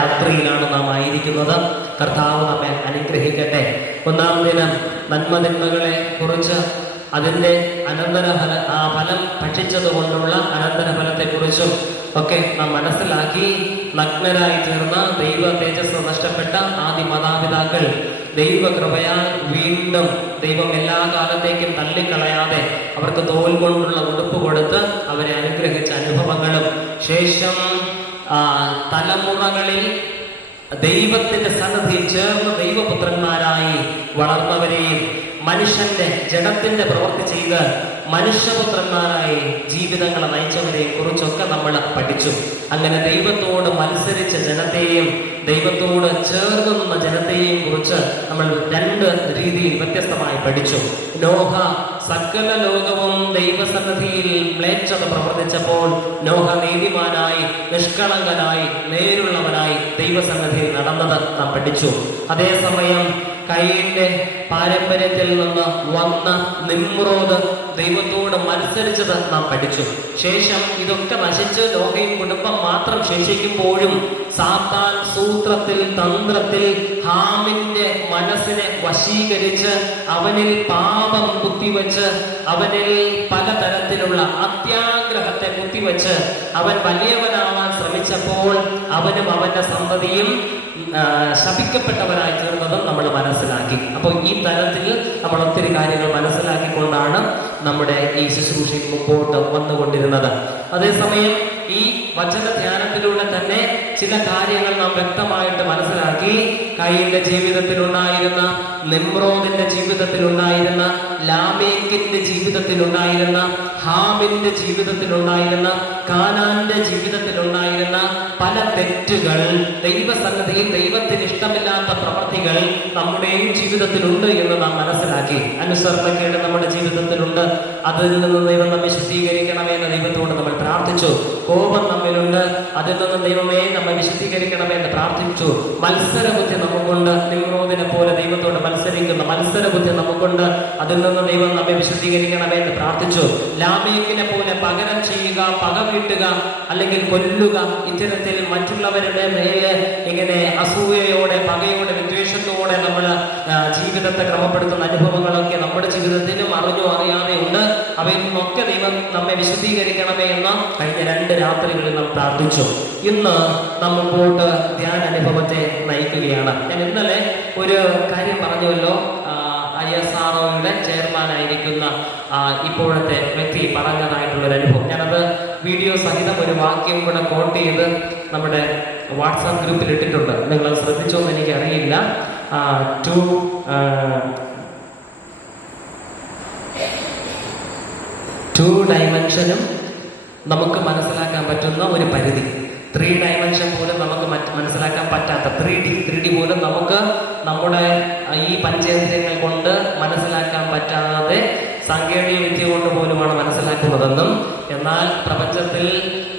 രാത്രിയിലാണ് നാം ആയിരിക്കുന്നത്. കർത്താവ് നമ്മെ അനുഗ്രഹിക്കട്ടെ. ഒന്നാം ദിനം നന്മതിന്മകളെ കുറിച്ച്, അതിൻ്റെ ഫലം ഭക്ഷിച്ചതുകൊണ്ടുള്ള അനന്തരഫലത്തെക്കുറിച്ചും ഒക്കെ നാം മനസ്സിലാക്കി. നഗ്നരായി തീർന്ന, ദൈവ തേജസ് നഷ്ടപ്പെട്ട ആദി മാതാപിതാക്കൾ ദൈവകൃപയാൽ വീണ്ടും ദൈവം എല്ലാ കാലത്തേക്കും തള്ളിക്കളയാതെ അവർക്ക് തോൽ കൊണ്ടുള്ള ഉടുപ്പ് കൊടുത്ത് അവരെ അനുഗ്രഹിച്ച അനുഭവങ്ങളും, ശേഷം തലമുറകളിൽ ദൈവത്തിന്റെ സന്നിധിയിൽ ചേർന്ന് ദൈവപുത്രന്മാരായി വളർന്നവരെയും മനുഷ്യന്റെ ജഡത്തിന്റെ പ്രവൃത്തി ചെയ്ത് മനുഷ്യപുത്രന്മാരായി ജീവിതങ്ങളെ നയിച്ചവരെയും കുറിച്ചൊക്കെ നമ്മൾ പഠിച്ചു. അങ്ങനെ ദൈവത്തോട് മത്സരിച്ച ജനത്തെയും ദൈവത്തോട് ചേർന്ന് നിന്ന ജനത്തെയും കുറിച്ച് നമ്മൾ രണ്ട് രീതിയിൽ വ്യത്യസ്തമായി പഠിച്ചു. നോഹ സകല ലോകവും ദൈവസന്നിധിയിൽ മ്ലേച്ഛത പ്രവർത്തിച്ചപ്പോൾ നോഹ നീതിമാനായി, നിഷ്കളങ്കനായി, നേരുള്ളവനായി ദൈവസന്നിധിയിൽ നടന്നത് നാം പഠിച്ചു. അതേസമയം കയീന്റെ പാരമ്പര്യത്തിൽ നിന്ന് വന്ന നിമ്രോദ് ദൈവത്തോട് മത്സരിച്ചത് നാം പഠിച്ചു. ശേഷം ഇതൊക്കെ നശിച്ച് നോഹയും കുടുംബം മാത്രം ശേഷിക്കുമ്പോഴും സാത്താൻ സൂത്രത്തിൽ, തന്ത്രത്തിൽ ഹാമിന്റെ മനസ്സിനെ വശീകരിച്ച് അവനിൽ പാപം കുത്തിവെച്ച്, അവനിൽ പലതരത്തിലുള്ള അത്യാഗ്രഹത്തെ കുത്തിവെച്ച് അവൻ വലിയവനാവാൻ ശ്രമിച്ചപ്പോൾ അവനും അവന്റെ സന്തതിയും ശപിക്കപ്പെട്ടവരായി തീർന്നതും നമ്മൾ മനസ്സിലാക്കി. അപ്പോൾ ഈ തരത്തിൽ നമ്മൾ ഒത്തിരി കാര്യങ്ങൾ മനസ്സിലാക്കിക്കൊണ്ടാണ് നമ്മുടെ ഈ ശുശ്രൂഷയിൽ മുമ്പോട്ട് വന്നുകൊണ്ടിരുന്നത്. അതേസമയം ഈ വചന ധ്യാനത്തിലൂടെ തന്നെ ചില കാര്യങ്ങൾ നാം വ്യക്തമായിട്ട് മനസ്സിലാക്കി. കയീന്റെ ജീവിതത്തിലുണ്ടായിരുന്ന, നിമ്രോദിന്റെ ജീവിതത്തിലുണ്ടായിരുന്ന, ലാമേക്കിന്റെ ജീവിതത്തിലുണ്ടായിരുന്ന, ഹാമിന്റെ ജീവിതത്തിലുണ്ടായിരുന്ന, കാനാന്റെ ജീവിതത്തിലുണ്ടായിരുന്ന പല തെറ്റുകൾ, ദൈവസന്നിധിയിൽ ദൈവത്തിന് ഇഷ്ടമില്ലാത്ത പ്രവൃത്തികൾ നമ്മുടെയും ജീവിതത്തിലുണ്ട് എന്ന് നാം മനസ്സിലാക്കി. അനുസരണക്കേട് നമ്മുടെ ജീവിതത്തിലുണ്ട്. അതിൽ നിന്ന് ദൈവം നമ്മെ ശുദ്ധീകരിക്കണമേ എന്ന് ദൈവത്തോട് നമ്മൾ പ്രാർത്ഥിച്ചു. കോപം നമ്മിലുണ്ട്. അതിൽ നിന്ന് ദൈവമേ നമ്മെ വിശുദ്ധീകരിക്കണമേ എന്ന് പ്രാർത്ഥിച്ചു. മത്സരബുദ്ധി നമുക്കുണ്ട്. നിമ്രോദിനെ പോലെ ദൈവത്തോട് മത്സരിക്കുന്ന മത്സരബുദ്ധി നമുക്കുണ്ട്. അതിൽ നിന്ന് ദൈവം നമ്മെ വിശുദ്ധീകരിക്കണമേ എന്ന് പ്രാർത്ഥിച്ചു. ലാമേക്കിനെ പോലെ പകരം ചെയ്യുക, പക വീട്ടുക, അല്ലെങ്കിൽ കൊല്ലുക, ഇത്തരത്തിൽ മറ്റുള്ളവരുടെ മേലെ ഇങ്ങനെ അസൂയയോടെ, പകയോടെ, വിദ്വേഷത്തോടെ നമ്മൾ ജീവിതത്തെ ക്രമപ്പെടുത്തുന്ന അനുഭവങ്ങളൊക്കെ നമ്മുടെ ജീവിതത്തിലും അറിഞ്ഞോ അറിയാതെ ഉണ്ട്. അവയിൽ നിന്നൊക്കെ ദൈവം നമ്മെ വിശുദ്ധീകരിക്കണമേ എന്ന് കഴിഞ്ഞ 2 രാത്രികളിൽ നാം പ്രാർത്ഥിച്ചു. ഇന്ന് നാം മുമ്പോട്ട് ധ്യാന അനുഭവത്തെ നയിക്കുകയാണ്. ഞാൻ ഇന്നലെ ഒരു കാര്യം പറഞ്ഞുവല്ലോ, ISROയുടെ ചെയർമാനായിരിക്കുന്ന ഇപ്പോഴത്തെ വ്യക്തി പറഞ്ഞതായിട്ടുള്ളൊരു അനുഭവം. ഞാനത് വീഡിയോ സഹിതം ഒരു വാക്യം കൂടെ കോട്ട് ചെയ്ത് നമ്മുടെ വാട്സാപ്പ് ഗ്രൂപ്പിൽ ഇട്ടിട്ടുണ്ട്. നിങ്ങൾ ശ്രദ്ധിച്ചോ എന്ന് എനിക്ക് അറിയില്ല. ടു ഡൈമെൻഷനും നമുക്ക് മനസ്സിലാക്കാൻ പറ്റുന്ന ഒരു പരിധി, 3 ഡൈമെൻഷൻ പോലും നമുക്ക് മനസ്സിലാക്കാൻ പറ്റാത്ത 3D പോലും നമുക്ക് നമ്മുടെ ഈ പഞ്ചേന്ദ്രിയങ്ങൾ കൊണ്ട് മനസ്സിലാക്കാൻ പറ്റാതെ സാങ്കേതിക വിദ്യ കൊണ്ട് പോലുമാണ് മനസ്സിലാക്കുന്നതെന്നും, എന്നാൽ പ്രപഞ്ചത്തിൽ,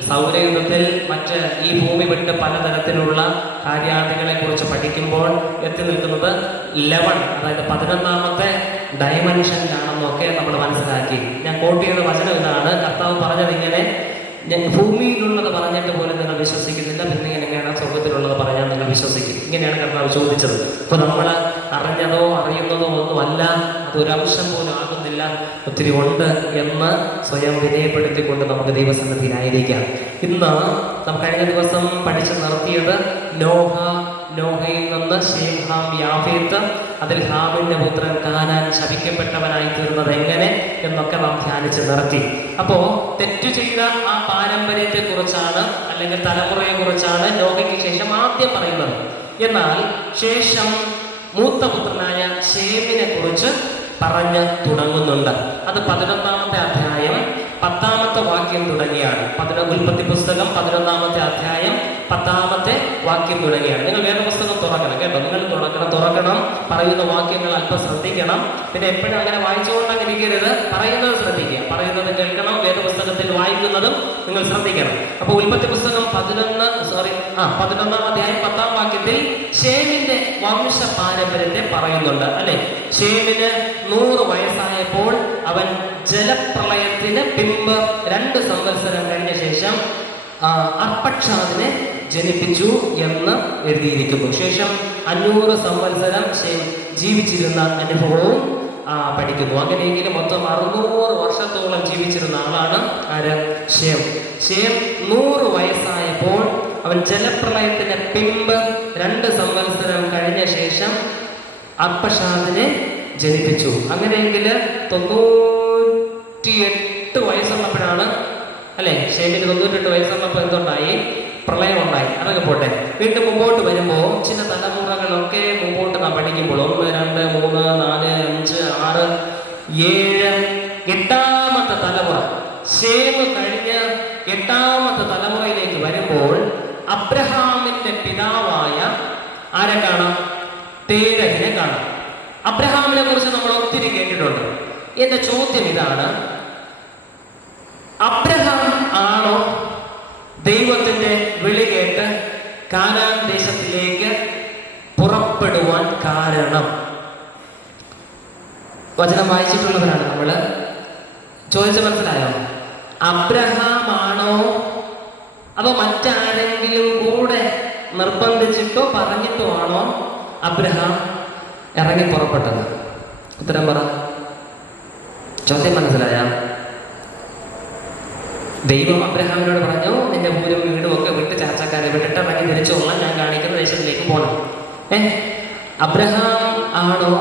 സൗരയുധത്തിൽ, മറ്റ് ഈ ഭൂമി വിട്ട് പലതരത്തിലുള്ള കാര്യാദികളെ കുറിച്ച് പഠിക്കുമ്പോൾ എത്തി നിൽക്കുന്നത് 11, അതായത് 11ാമത്തെ ഡയമെൻഷനിലാണെന്നൊക്കെ നമ്മൾ മനസ്സിലാക്കി. ഞാൻ കോട്ട് ചെയ്ത വചനം ഇതാണ്. കർത്താവ് പറഞ്ഞത് ഇങ്ങനെ: ഞാൻ ഭൂമിയിലുള്ളത് പറഞ്ഞിട്ട് പോലും നിങ്ങൾ വിശ്വസിക്കുന്നില്ല, പിന്നെ എങ്ങനെയാണ് സ്വർഗത്തിലുള്ളത് പറയാൻ നിങ്ങൾ വിശ്വസിക്കും? ഇങ്ങനെയാണ് കർത്താവ് ചോദിച്ചത്. ഇപ്പൊ നമ്മൾ അറിഞ്ഞതോ അറിയുന്നതോ ഒന്നുമല്ല, അതൊരംശം പോലും ആകുന്നില്ല, ഒത്തിരി ഉണ്ട് എന്ന് സ്വയം വിനയപ്പെടുത്തിക്കൊണ്ട് നമുക്ക് ദൈവസന്നിധിയിലായിരിക്കാം. ഇന്ന് നാം കഴിഞ്ഞ ദിവസം പഠിച്ചു നിർത്തിയത് നോഹയിൽ നിന്ന് ശേം, ഹാം, യാഫേത്ത്, അതിൽ ഹാമിന്റെ പുത്രൻ കാനാൻ ശപിക്കപ്പെട്ടവനായി തീർന്നത് എങ്ങനെ എന്നൊക്കെ നാം ധ്യാനിച്ച് നിർത്തി. അപ്പോ തെറ്റു ചെയ്ത ആ പാരമ്പര്യത്തെ കുറിച്ചാണ്, അല്ലെങ്കിൽ തലമുറയെ കുറിച്ചാണ് നോഹയ്ക്ക് ശേഷം ആദ്യം പറയുന്നത്. എന്നാൽ ശേഷം മൂത്ത പുത്രനായ ശേമിനെ കുറിച്ച് പറഞ്ഞ് തുടങ്ങുന്നുണ്ട്. അത് 11ാമത്തെ അധ്യായം 10ാമത്തെ വാക്യം തുടങ്ങിയാണ്. ഉൽപ്പത്തി പുസ്തകം 11ാമത്തെ അധ്യായം 10ാമത്തെ വാക്യം തുടങ്ങിയാണ്. നിങ്ങൾ വേദപുസ്തകം തുറക്കണം കേട്ടോ. നിങ്ങൾ തുറക്കണം, പറയുന്ന വാക്യങ്ങൾ അല്പം ശ്രദ്ധിക്കണം. പിന്നെ എപ്പോഴും അങ്ങനെ വായിച്ചുകൊണ്ടങ്ങനെ ഇരിക്കരുത്. പറയുന്നത് ശ്രദ്ധിക്കുക, പറയുന്നത് കേൾക്കണം. വേദപുസ്തകത്തിൽ വായിക്കുന്നതും നിങ്ങൾ ശ്രദ്ധിക്കണം. അപ്പൊ ഉൽപ്പത്തി പുസ്തകം 11ാം അധ്യായം 10ാം വാക്യത്തിൽ ശേമിന്റെ വംശ പാരമ്പര്യത്തെ പറയുന്നുണ്ട്, അല്ലെ? ശേമിന് 100 വയസ്സായപ്പോൾ അവൻ ജലപ്രളയത്തിന് പിമ്പ് 2 സംവത്സരം കഴിഞ്ഞ ശേഷം അർപ്പക്ഷാദിനെ ജനിപ്പിച്ചു എന്ന് എഴുതിയിരിക്കുന്നു. ശേഷം 500 സംവത്സരം ജീവിച്ചിരുന്ന അനുഭവവും പഠിക്കുന്നു. അങ്ങനെയെങ്കിൽ മൊത്തം 600 വർഷത്തോളം ജീവിച്ചിരുന്ന ആളാണ് ആര്? ശേം. ശേം 100 വയസ്സായപ്പോൾ അവൻ ജലപ്രളയത്തിന് പിമ്പ് 2 സംവത്സരം കഴിഞ്ഞ ശേഷം അർപ്പക്ഷാദിനെ ജനിപ്പിച്ചു. അങ്ങനെയെങ്കിൽ 98 വയസ്സുള്ളപ്പോഴാണ് അല്ലെ, ശേമിന് 98 വയസ്സുള്ളപ്പോൾ എന്തുണ്ടായി? പ്രളയം ഉണ്ടായി. അതൊക്കെ പോട്ടെ. വീണ്ടും മുമ്പോട്ട് വരുമ്പോൾ ചില തലമുറകളൊക്കെ മുമ്പോട്ട് നാം പഠിക്കുമ്പോൾ 1, 2, 3, 4, 5, 6, 7, 8ാമത്തെ തലമുറ, ശേമ് കഴിഞ്ഞ് 8ാമത്തെ തലമുറയിലേക്ക് വരുമ്പോൾ അബ്രഹാമിന്റെ പിതാവായ ആരെ കാണാം? തേരഹിനെ കാണാം. അബ്രഹാമിനെ കുറിച്ച് നമ്മൾ ഒത്തിരി കേട്ടിട്ടുണ്ട്. എന്റെ ചോദ്യം ഇതാണ്, അബ്രഹാം ആണോ ദൈവത്തിന്റെ വിളി കേട്ട് കാനാൻ ദേശത്തിലേക്ക് പുറപ്പെടുവാൻ കാരണം? വചനം വായിച്ചിട്ടുള്ളവരാണ് നമ്മള്. ചോദിച്ച മനസ്സിലായോ? അബ്രഹാം ആണോ അതോ മറ്റാരെങ്കിലും കൂടെ നിർബന്ധിച്ചിട്ടോ പറഞ്ഞിട്ടോ ആണോ അബ്രഹാം ഇറങ്ങി പുറപ്പെട്ടത്? ഉത്തരം പറ. ചോദ്യം മനസ്സിലായ? ദൈവം അബ്രഹാമിനോട് പറഞ്ഞു, നിന്റെ പൂരും വീടും ഒക്കെ വിട്ട് ചാച്ചക്കാരെ വിട്ടിട്ട് ഇറങ്ങി തിരിച്ചുകൊള്ളാൻ ഞാൻ കാണിക്കുന്ന ദേശത്തിലേക്ക് പോകണം. അബ്രഹാം ആണോ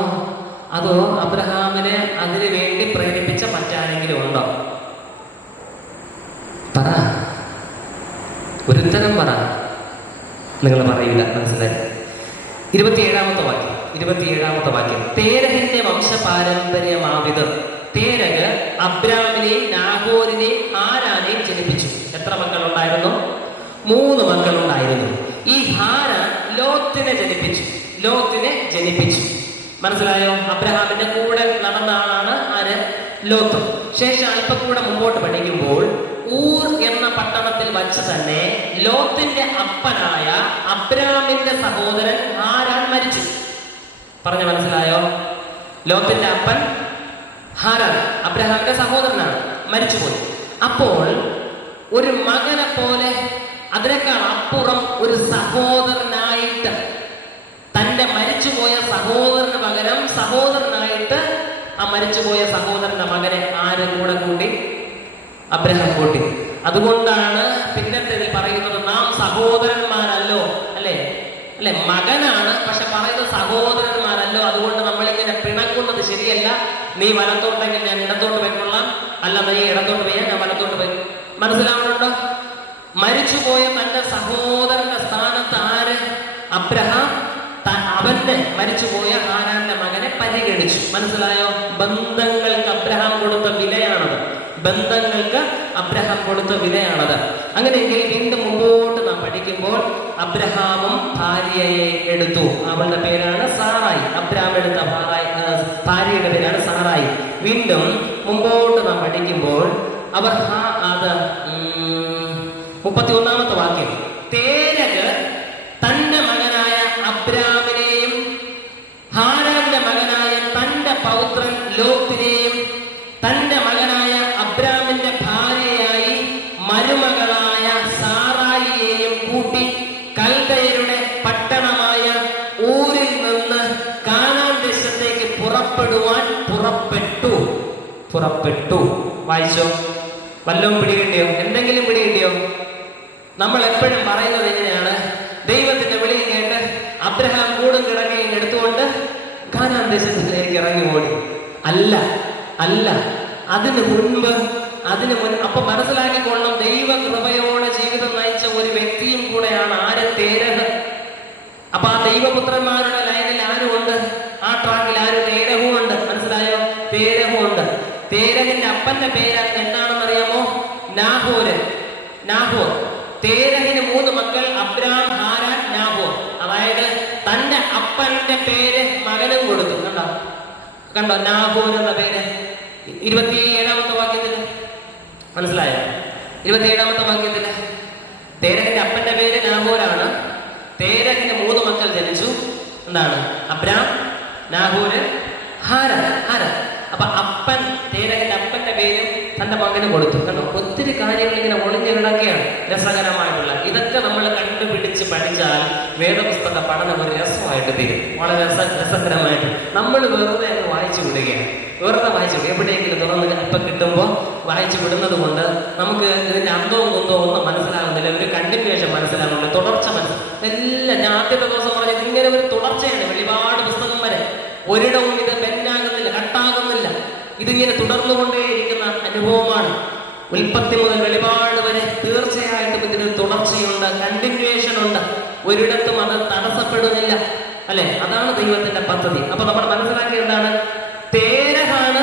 അതോ അബ്രഹാമിനെ അതിനു വേണ്ടി പ്രേരിപ്പിച്ച മറ്റാരെങ്കിലും ഉണ്ടോ? പറ, ഒരു ഉത്തരം പറ. നിങ്ങൾ പറയില്ല, മനസ്സിലായി? 27ാമത്തെ വാക്യം. തേരഹിന്റെ വംശപാരമ്പര്യമാവിത്. തേരഹ് അബ്രാമിനെയും നാഹോരിനെയും ഹാരാനെയും ജനിപ്പിച്ചു. എത്ര മക്കളുണ്ടായിരുന്നു? 3 മക്കളുണ്ടായിരുന്നു. ഈ ഹാരാൻ ലോത്തിനെ ജനിപ്പിച്ചു. മനസ്സിലായോ? അബ്രഹാമിന്റെ കൂടെ നടന്ന ആളാണ് ആര്? ലോത്ത്. ശേഷം അല്പം കൂടെ മുമ്പോട്ട് പഠിക്കുമ്പോൾ ഊർ എന്ന പട്ടണത്തിൽ വച്ച് തന്നെ ലോത്തിന്റെ അപ്പനായ അബ്രാമിന്റെ സഹോദരൻ ഹാരാൻ മരിച്ചു. പറഞ്ഞ മനസ്സിലായോ? ലോത്തിന്റെ അപ്പൻ ഹാരാൻ അബ്രഹാമിന്റെ സഹോദരനാണ്, മരിച്ചുപോയി. അപ്പോൾ ഒരു മകനെ പോലെ, അതിനേക്കാൾ അപ്പുറം ഒരു സഹോദരനായിട്ട്, തന്റെ മരിച്ചുപോയ സഹോദരന് പകരം സഹോദരനായിട്ട് ആ മരിച്ചുപോയ സഹോദരന്റെ മകനെ ആരും കൂടെ കൂട്ടി? അബ്രഹാം കൂട്ടി. അതുകൊണ്ടാണ് പിന്നത്തെ പറയുന്നത്, നാം സഹോദരന്മാരല്ലോ, അല്ലെ? മകനാണ്, പക്ഷെ പറയുന്നത് സഹോദരന്മാരല്ലോ. അതുകൊണ്ട് നമ്മളിങ്ങനെ പിണക്കുന്നത് ശരിയല്ല. നീ വലത്തോട്ടെങ്കിൽ ഞാൻ ഇടത്തോട്ട് പോയിക്കൊള്ളാം, അല്ല നീ ഇടത്തോട്ട് പോയാൽ ഞാൻ വലത്തോട്ട് പോയി. മനസ്സിലാവുന്നുണ്ടോ? മരിച്ചുപോയ തന്റെ സഹോദരന്റെ സ്ഥാനത്ത് ആര്? അബ്രഹാം അവന്റെ മരിച്ചുപോയ ഹാരാന്റെ മകനെ പരിഗണിച്ചു. മനസ്സിലായോ? ബന്ധങ്ങൾക്ക് അബ്രഹാം കൊടുത്ത വിലയാണത്. അങ്ങനെയെങ്കിൽ വീണ്ടും മുമ്പോട്ട് നാം പഠിക്കുമ്പോൾ അബ്രഹാമും ഭാര്യയെ എടുത്തു. അവളുടെ പേരാണ് സാറായി. അബ്രഹാം എടുത്ത ഭാര്യയുടെ പേരാണ് സാറായി. വീണ്ടും മുമ്പോട്ട് നാം പഠിക്കുമ്പോൾ അവർ 31ാമത്തെ വാക്യം. തേരഹ് തന്റെ മകനായ അബ്രാമിനെയും ഹാരാന്റെ മകനായ തന്റെ പൗത്രൻ ലോത്തിനെയും തന്റെ മകനായ അബ്രാമിന്റെ ഭാര്യയായി മരുമകളായ സാറായിയെയും കൂട്ടി കൽദയരുടെ പട്ടണമായ ഊരിൽ നിന്ന് കാനാൻ ദേശത്തേക്ക് പുറപ്പെടുവാൻ പുറപ്പെട്ടു. വായിച്ചോ? വല്ലതും പിടികിട്ടിയോ? എന്തെങ്കിലും പിടികിട്ടിയോ? നമ്മൾ എപ്പോഴും പറയുന്നത് എങ്ങനെയാണ്? ദൈവത്തിന്റെ വിളി കേട്ട് അബ്രഹാം കൂടും കിടക്കയും എടുത്തുകൊണ്ട് കാനാൻ ദേശത്തിലേക്ക് ഇറങ്ങി ഓടി. അല്ല, അതിനു മുൻപ് അപ്പൊ മനസ്സിലാക്കിക്കൊള്ളണം, ദൈവകൃപയോടെ ജീവിതം നയിച്ച ഒരു വ്യക്തിയും കൂടെയാണ് ആര്? തേരഹ്. അപ്പൊ ആ ദൈവപുത്രന്മാരുടെ ലൈനിൽ ആരുമുണ്ട്? ആ ട്രാക്കിൽ ആരും? തേരഹും ഉണ്ട്. മനസ്സിലായോ? തേരഹും ഉണ്ട്. തേരഹിന്റെ അപ്പന്റെ പേര് എന്താണെന്ന് അറിയാമോ? നാഹോർ. തേരഹിന് 3 മക്കൾ, അബ്രാം, ഹാരാൻ, നാഹോർ. അതായത് തന്റെ അപ്പന്റെ പേര് മകനും കൊടുത്തു. കണ്ടോ നാഹോർ എന്ന പേര്? 27ാമത്തെ വാക്യത്തിൽ മനസ്സിലായോ? 27ാമത്തെ വാക്യത്തിൽ തേരഹിന്റെ അപ്പന്റെ പേര് നാഹോരാണ്. തേരഹിന് 3 മക്കൾ ജനിച്ചു. എന്താണ്? Abram, Nahor, Haran. അപ്പൊ തേരഹിന്റെ അപ്പന്റെ പേരും തന്റെ തന്റെ മകന് കൊടുത്തു. കണ്ടോ, ഒത്തിരി കാര്യങ്ങൾ ഇങ്ങനെ ഒളിഞ്ഞു കിടക്കുകയാണ് രസകരമായിട്ടുള്ള. ഇതൊക്കെ നമ്മൾ കണ്ടുപിടിച്ച് പഠിച്ചാൽ വേദപുസ്തക പഠനം ഒരു രസമായിട്ട് തീരും, വളരെ രസകരമായിട്ട്. നമ്മൾ വെറുതെ അങ്ങ് വായിച്ചു വിടുകയാണ്, വെറുതെ വായിച്ചു എവിടെയെങ്കിലും തുറന്ന് ഇപ്പൊ കിട്ടുമ്പോൾ വായിച്ചു വിടുന്നത് കൊണ്ട് നമുക്ക് ഇതിന്റെ അന്തവും കുന്തവും ഒന്നും മനസ്സിലാകുന്നില്ല, ഒരു കണ്ടിന്യൂഷൻ മനസ്സിലാകുന്നില്ല, തുടർച്ച എല്ലാം. ഞാൻ ആദ്യത്തെ ദിവസം പറഞ്ഞത് ഇങ്ങനെ ഒരു തുടർച്ചയാണ്. വെളിപാട് പുസ്തകം വരെ ഒരിടവും ഇത് ബെന്നാകുന്നില്ല, കട്ടാകുന്നില്ല. ഇതിങ്ങനെ തുടർന്നുകൊണ്ടേയിരിക്കുന്ന അനുഭവമാണ്. ഉൽപ്പത്തി മുതൽ വെളിപാട് വരെ തീർച്ചയായിട്ടും ഇതിനൊരു തുടർച്ചയുണ്ട്, കണ്ടിന്യൂവേഷൻ ഉണ്ട്. ഒരിടത്തും അത് തടസ്സപ്പെടുന്നില്ല, അല്ലെ? അതാണ് ദൈവത്തിന്റെ പദ്ധതി. അപ്പൊ നമ്മൾ മനസ്സിലാക്കിയ എന്താണ്? തേരഹാണ്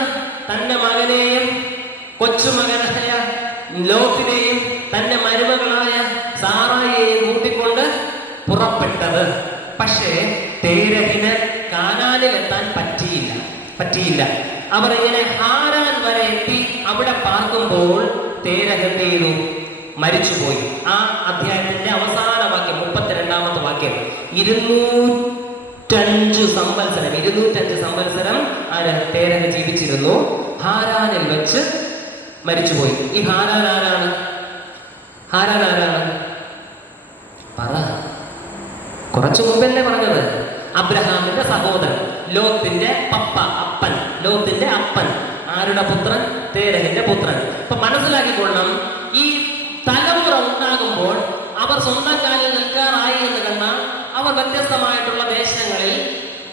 തന്റെ മകനെയും കൊച്ചുമകനായ ലോത്തിനെയും തന്റെ മരുമകളായ സാറായെയും കൂട്ടിക്കൊണ്ട് പുറപ്പെട്ടത്. പക്ഷേ തേരഹിന് കാനാനിലെത്താൻ പറ്റിയില്ല. അവർ ഇങ്ങനെ ഹാരാൻ വരെ എത്തി. അവിടെ പാർക്കുമ്പോൾ തേരഹ് എന്ത് ചെയ്തു? മരിച്ചുപോയി. ആ അധ്യായത്തിന്റെ അവസാന വാക്യം, 32ാമത്തെ വാക്യം, 205 സംവത്സരം തേരഹ് ജീവിച്ചിരുന്നു. ഹാരാനിൽ വെച്ച് മരിച്ചുപോയി. ഈ ഹാരാൻ ആരാണ്? പറ. കുറച്ചു മുമ്പല്ലേ പറഞ്ഞത്? അബ്രഹാമിന്റെ സഹോദരൻ, ലോത്തിന്റെ അപ്പൻ. ലോത്തിന്റെ അപ്പൻ ആരുടെ പുത്രൻ? തേരഹിന്റെ പുത്രൻ. അപ്പൊ മനസ്സിലാക്കിക്കൊള്ളണം, ഈ തലമുറ ഉണ്ടാകുമ്പോൾ അവർ സ്വന്തം കാലിൽ നിൽക്കാറായി എന്ന് കണ്ടാൽ അവർ വ്യത്യസ്തമായിട്ടുള്ള ദേശങ്ങളിൽ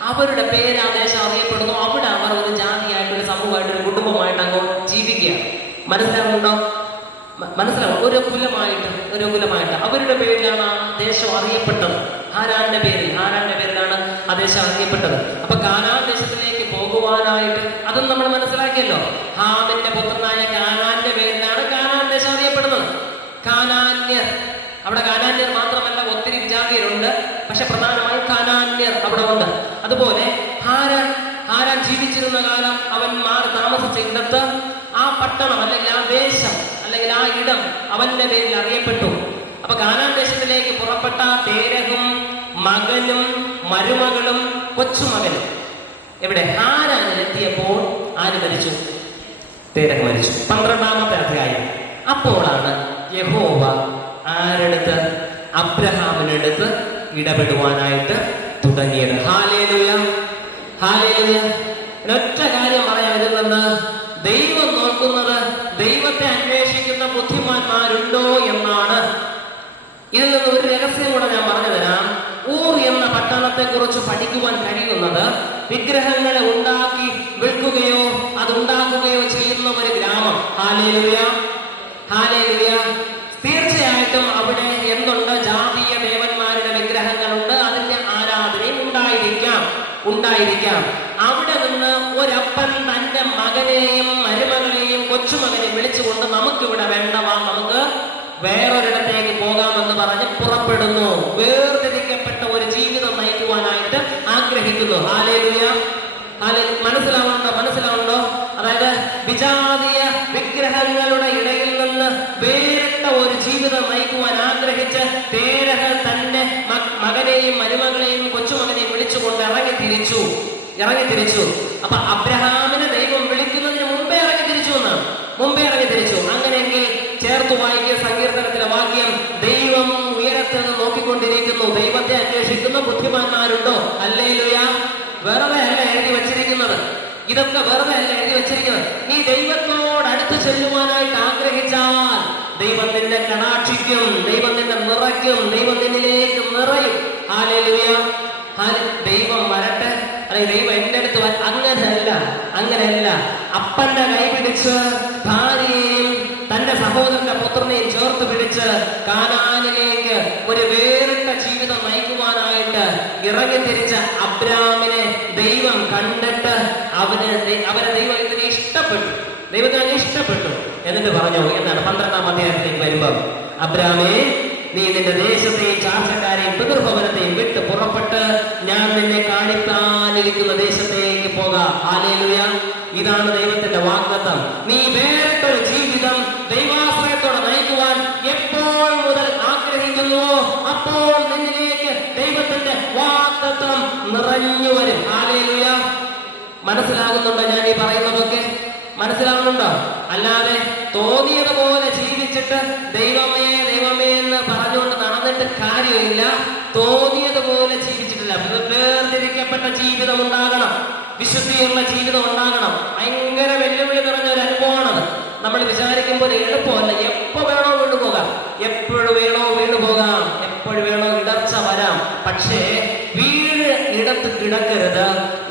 അവരുടെ പേര് ആ ദേശം അറിയപ്പെടുന്നു. അവിടെ അവർ ഒരു ജാതിയായിട്ട്, ഒരു സമൂഹമായിട്ട്, ഒരു കുടുംബമായിട്ട് അങ്ങ് ജീവിക്കുക. മനസ്സിലാവുന്നുണ്ടോ? മനസ്സിലാവും. ഒരു കുലമായിട്ട് അവരുടെ പേരിലാണ് ആ ദേശം അറിയപ്പെട്ടത്. ഹാരാന്റെ പേരിലാണ് ആ ദേശം അറിയപ്പെട്ടത്. അപ്പൊ കാനാൻ ദേശത്തിലേക്ക് പോകുവാനായിട്ട് അതും നമ്മൾ മനസ്സിലാക്കിയല്ലോ. ഹാമിന്റെ പുത്രനായ കാനാന്റെ പേരിലാണ് കാനാൻ ദേശം അറിയപ്പെടുന്നത്. കാനാന്യർ, അവിടെ കാനാന്യർ മാത്രമല്ല, ഒത്തിരി വിജാതിയരുണ്ട്. പക്ഷെ പ്രധാനമായും കാനാന്യർ അവിടെ ഉണ്ട്. അതുപോലെ ഹാരാൻ ജീവിച്ചിരുന്ന കാലം അവൻ മാറി താമസിച്ചിടത്ത് ആ പട്ടണം അല്ലെങ്കിൽ ആ ദേശം അല്ലെങ്കിൽ ആ ഇടം അവന്റെ പേരിൽ അറിയപ്പെട്ടു. അപ്പൊ കാനാൻ ദേശത്തിലേക്ക് പുറപ്പെട്ട തേരഹും മകനും മരുമകളും കൊച്ചുമകനും എവിടെ? ഹാരാനിലെത്തിയപ്പോൾ ആര് മരിച്ചു? തേരഹ് മരിച്ചു. 12ാമത്തെ അധ്യായം. അപ്പോഴാണ് യഹോവ ആരെടുത്ത്? അബ്രഹാമിനെടുത്ത് ഇടപെടുവാനായിട്ട് തുടങ്ങിയത്. ഹല്ലേലൂയ. ഒറ്റ കാര്യം പറയാം ഇതിൽ നിന്ന്. ദൈവം നോക്കുന്നത് ദൈവത്തെ അന്വേഷിക്കുന്ന ബുദ്ധിമാന്മാരുണ്ടോ എന്നാണ്. ഇതിൽ നിന്ന് ഒരു രഹസ്യം കൂടെ ഞാൻ പറഞ്ഞു തരാം. ഊർ എന്ന പട്ടണത്തെ കുറിച്ച് പഠിക്കുവാൻ കഴിയുന്നത് വിഗ്രഹങ്ങളെ ഉണ്ടാക്കി വിൽക്കുകയോ അതുണ്ടാക്കുകയോ ചെയ്യുന്ന ഒരു ഗ്രാമം. ഹല്ലേലൂയ. തീർച്ചയായിട്ടും അവിടെ എന്തുണ്ട്? ജാതീയ ദേവന്മാരുടെ വിഗ്രഹങ്ങളുണ്ട്, അതിന്റെ ആരാധനയും ഉണ്ടായിരിക്കാം. അവിടെ നിന്ന് ഒരപ്പൻ തന്റെ മകനെയും മരുമകളെയും കൊച്ചുമകനെയും വിളിച്ചുകൊണ്ട് നമുക്കിവിടെ വേണ്ടവാ, നമുക്ക് വേറൊരിടത്തേക്ക് പോകാമെന്ന് പറഞ്ഞ് പുറപ്പെടുന്നു. വേർതിരിക്കപ്പെട്ട ഒരു ജീവിതം നയിക്കുവാനായിട്ട് ആഗ്രഹിക്കുന്നു. ഹല്ലേലൂയ. മനസ്സിലാവുന്നുണ്ടോ? അതായത് വിജാതീയ വിഗ്രഹങ്ങളുടെ ഇടയിൽ നിന്ന് വേറിട്ട ഒരു ജീവിതം നയിക്കുവാൻ ആഗ്രഹിച്ച് തേരഹ് തന്റെ മകനെയും മരുമകളെയും കൊച്ചുമകനെയും വിളിച്ചുകൊണ്ട് ഇറങ്ങി തിരിച്ചു. അപ്പൊ അബ്രഹാമിനെ ദൈവം വിളിക്കുന്നതിന് മുമ്പേ ഇറങ്ങി തിരിച്ചു. അങ്ങനെയെങ്കിൽ ചേർത്ത് വായിക്കുക സങ്കീർത്തനത്തിലെ വാക്യം, ദൈവം ഉയരത്തിൽ നിന്ന് നോക്കിക്കൊണ്ടിരിക്കുന്നു. ദൈവത്തെ അന്വേഷിക്കുന്ന ബുദ്ധിമാന്മാരുണ്ടോ? ഹല്ലേലൂയ. വെറുതെ അല്ല എഴുതി വച്ചിരിക്കുന്നത്. ഇതൊക്കെ വെറുതെ അല്ല എഴുതി വച്ചിരിക്കുന്നത്. നീ ദൈവത്തോട് അടുത്ത് ചെല്ലുവാനായിട്ട് ആഗ്രഹിച്ചാൽ ദൈവം നിന്നെ കടാക്ഷിക്കും, ദൈവം നിന്നെ നിറയ്ക്കും, ദൈവം നിന്നിലേക്ക് നിറയും. ഹല്ലേലൂയ. ദൈവം വരട്ടെ, അല്ലെങ്കിൽ ദൈവം എന്റെ അടുത്ത് അങ്ങനെയല്ല. അപ്പന്റെ കൈ പിടിച്ച് ഭാര്യയെയും തന്റെ സഹോദരന്റെ പുത്രനെയും ചേർത്ത് പിടിച്ച് കാനാനിലേക്ക് ഒരു വേറിട്ട ജീവിതം നയിക്കുവാനായിട്ട് ഇറങ്ങിത്തിരിച്ച അബ്രാമിനെ ദൈവം കണ്ടിട്ട് അവരെ ദൈവത്തിന് ഇഷ്ടപ്പെട്ടു. എന്നിട്ട് പറഞ്ഞു എന്നാണ് 12ാം അധ്യായത്തിലേക്ക് വരുമ്പം, അബ്രാമേ, നീ നിന്റെ ദേശത്തെയും ചാർച്ചക്കാരെയും പിതൃഭവനത്തെയും വിട്ട് പുറപ്പെട്ട് ഞാൻ നിന്നെ കാണിക്കാനിരിക്കുന്ന ദേശത്തേക്ക് പോകാം. ഹല്ലേലൂയ. ഇതാണ് ദൈവത്തിന്റെ വാഗ്ദത്തം. നീ വേറിട്ടൊരു ജീവിതം ദൈവാശ്രയത്തോടെ നയിക്കുവാൻ എപ്പോൾ മുതൽ ആഗ്രഹിക്കുന്നുവോ അപ്പോൾ നിന്നിലേക്ക് ദൈവത്തിന്റെ വാഗ്ദത്തം നിറഞ്ഞു വരും. ഹല്ലേലൂയ. മനസ്സിലാകുന്നുണ്ടോ ഞാൻ ഈ പറയുന്നതൊക്കെ? മനസ്സിലാവുന്നുണ്ടോ? അല്ലാതെ തോന്നിയതുപോലെ ജീവിച്ചിട്ട് ദൈവമേ ദൈവമേ എന്ന് പറഞ്ഞുകൊണ്ട് നടന്നിട്ട് കാര്യമില്ല. തോന്നിയതുപോലെ ജീവിച്ചിട്ടില്ല. വേർതിരിക്കപ്പെട്ട ജീവിതം ഉണ്ടാകണം, വിശുദ്ധിയുള്ള ജീവിതം ഉണ്ടാകണം. ഭയങ്കര വെല്ലുവിളി നിറഞ്ഞ ഒരു അനുഭവമാണത്. നമ്മൾ വിചാരിക്കുമ്പോൾ എളുപ്പമല്ല. എപ്പോ വേണോ വീണുപോകാം, എപ്പോഴും വേണോ വീണുപോകാം, എപ്പോഴും വേണോ ഇടർച്ച വരാം. പക്ഷേ വീട് ഇടത്ത് കിടക്കരുത്.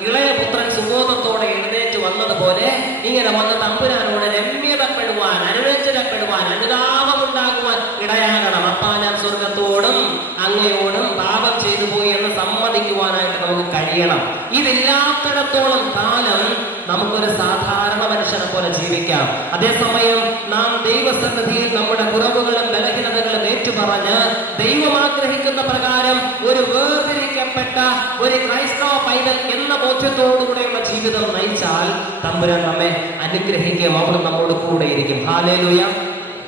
ഇളയ പുത്രൻ സുബോധത്തോടെ എഴുന്നേറ്റ് വന്നതുപോലെ ഇങ്ങനെ വന്ന് തമ്പുരാനോട് രമ്യതപ്പെടുവാൻ, അനുരഞ്ജനപ്പെടുവാൻ, അനുതാപമുണ്ടാകുവാൻ ഇടയാകണം. അപ്പാ ഞാൻ സ്വർഗത്തോടും അങ്ങയോടും പാപം ചെയ്തു പോയി എന്ന് സമ്മതിക്കുവാനായിട്ട് നമുക്ക് കഴിയണം. ഇതില്ലാത്തിടത്തോളം കാലം നമുക്കൊരു സാധാരണ മനുഷ്യനെ പോലെ ജീവിക്കാം. അതേസമയം നാം ദൈവസന്നിധിയിൽ നമ്മുടെ കുറവുകളും ബലഹീനതകളും ഏറ്റുപറഞ്ഞ് ദൈവം ആഗ്രഹിക്കുന്ന പ്രകാരം ഒരു വേർതിരിക്കപ്പെട്ട ഒരു ക്രൈസ്തവ പൈതൽ എന്ന ബോധ്യത്തോടുകൂടെയുള്ള ജീവിതം നയിച്ചാൽ തമ്പുരാൻ നമ്മെ അനുഗ്രഹിക്കും. അവർ നമ്മോട് കൂടെ ഇരിക്കും. ഹല്ലേലൂയ.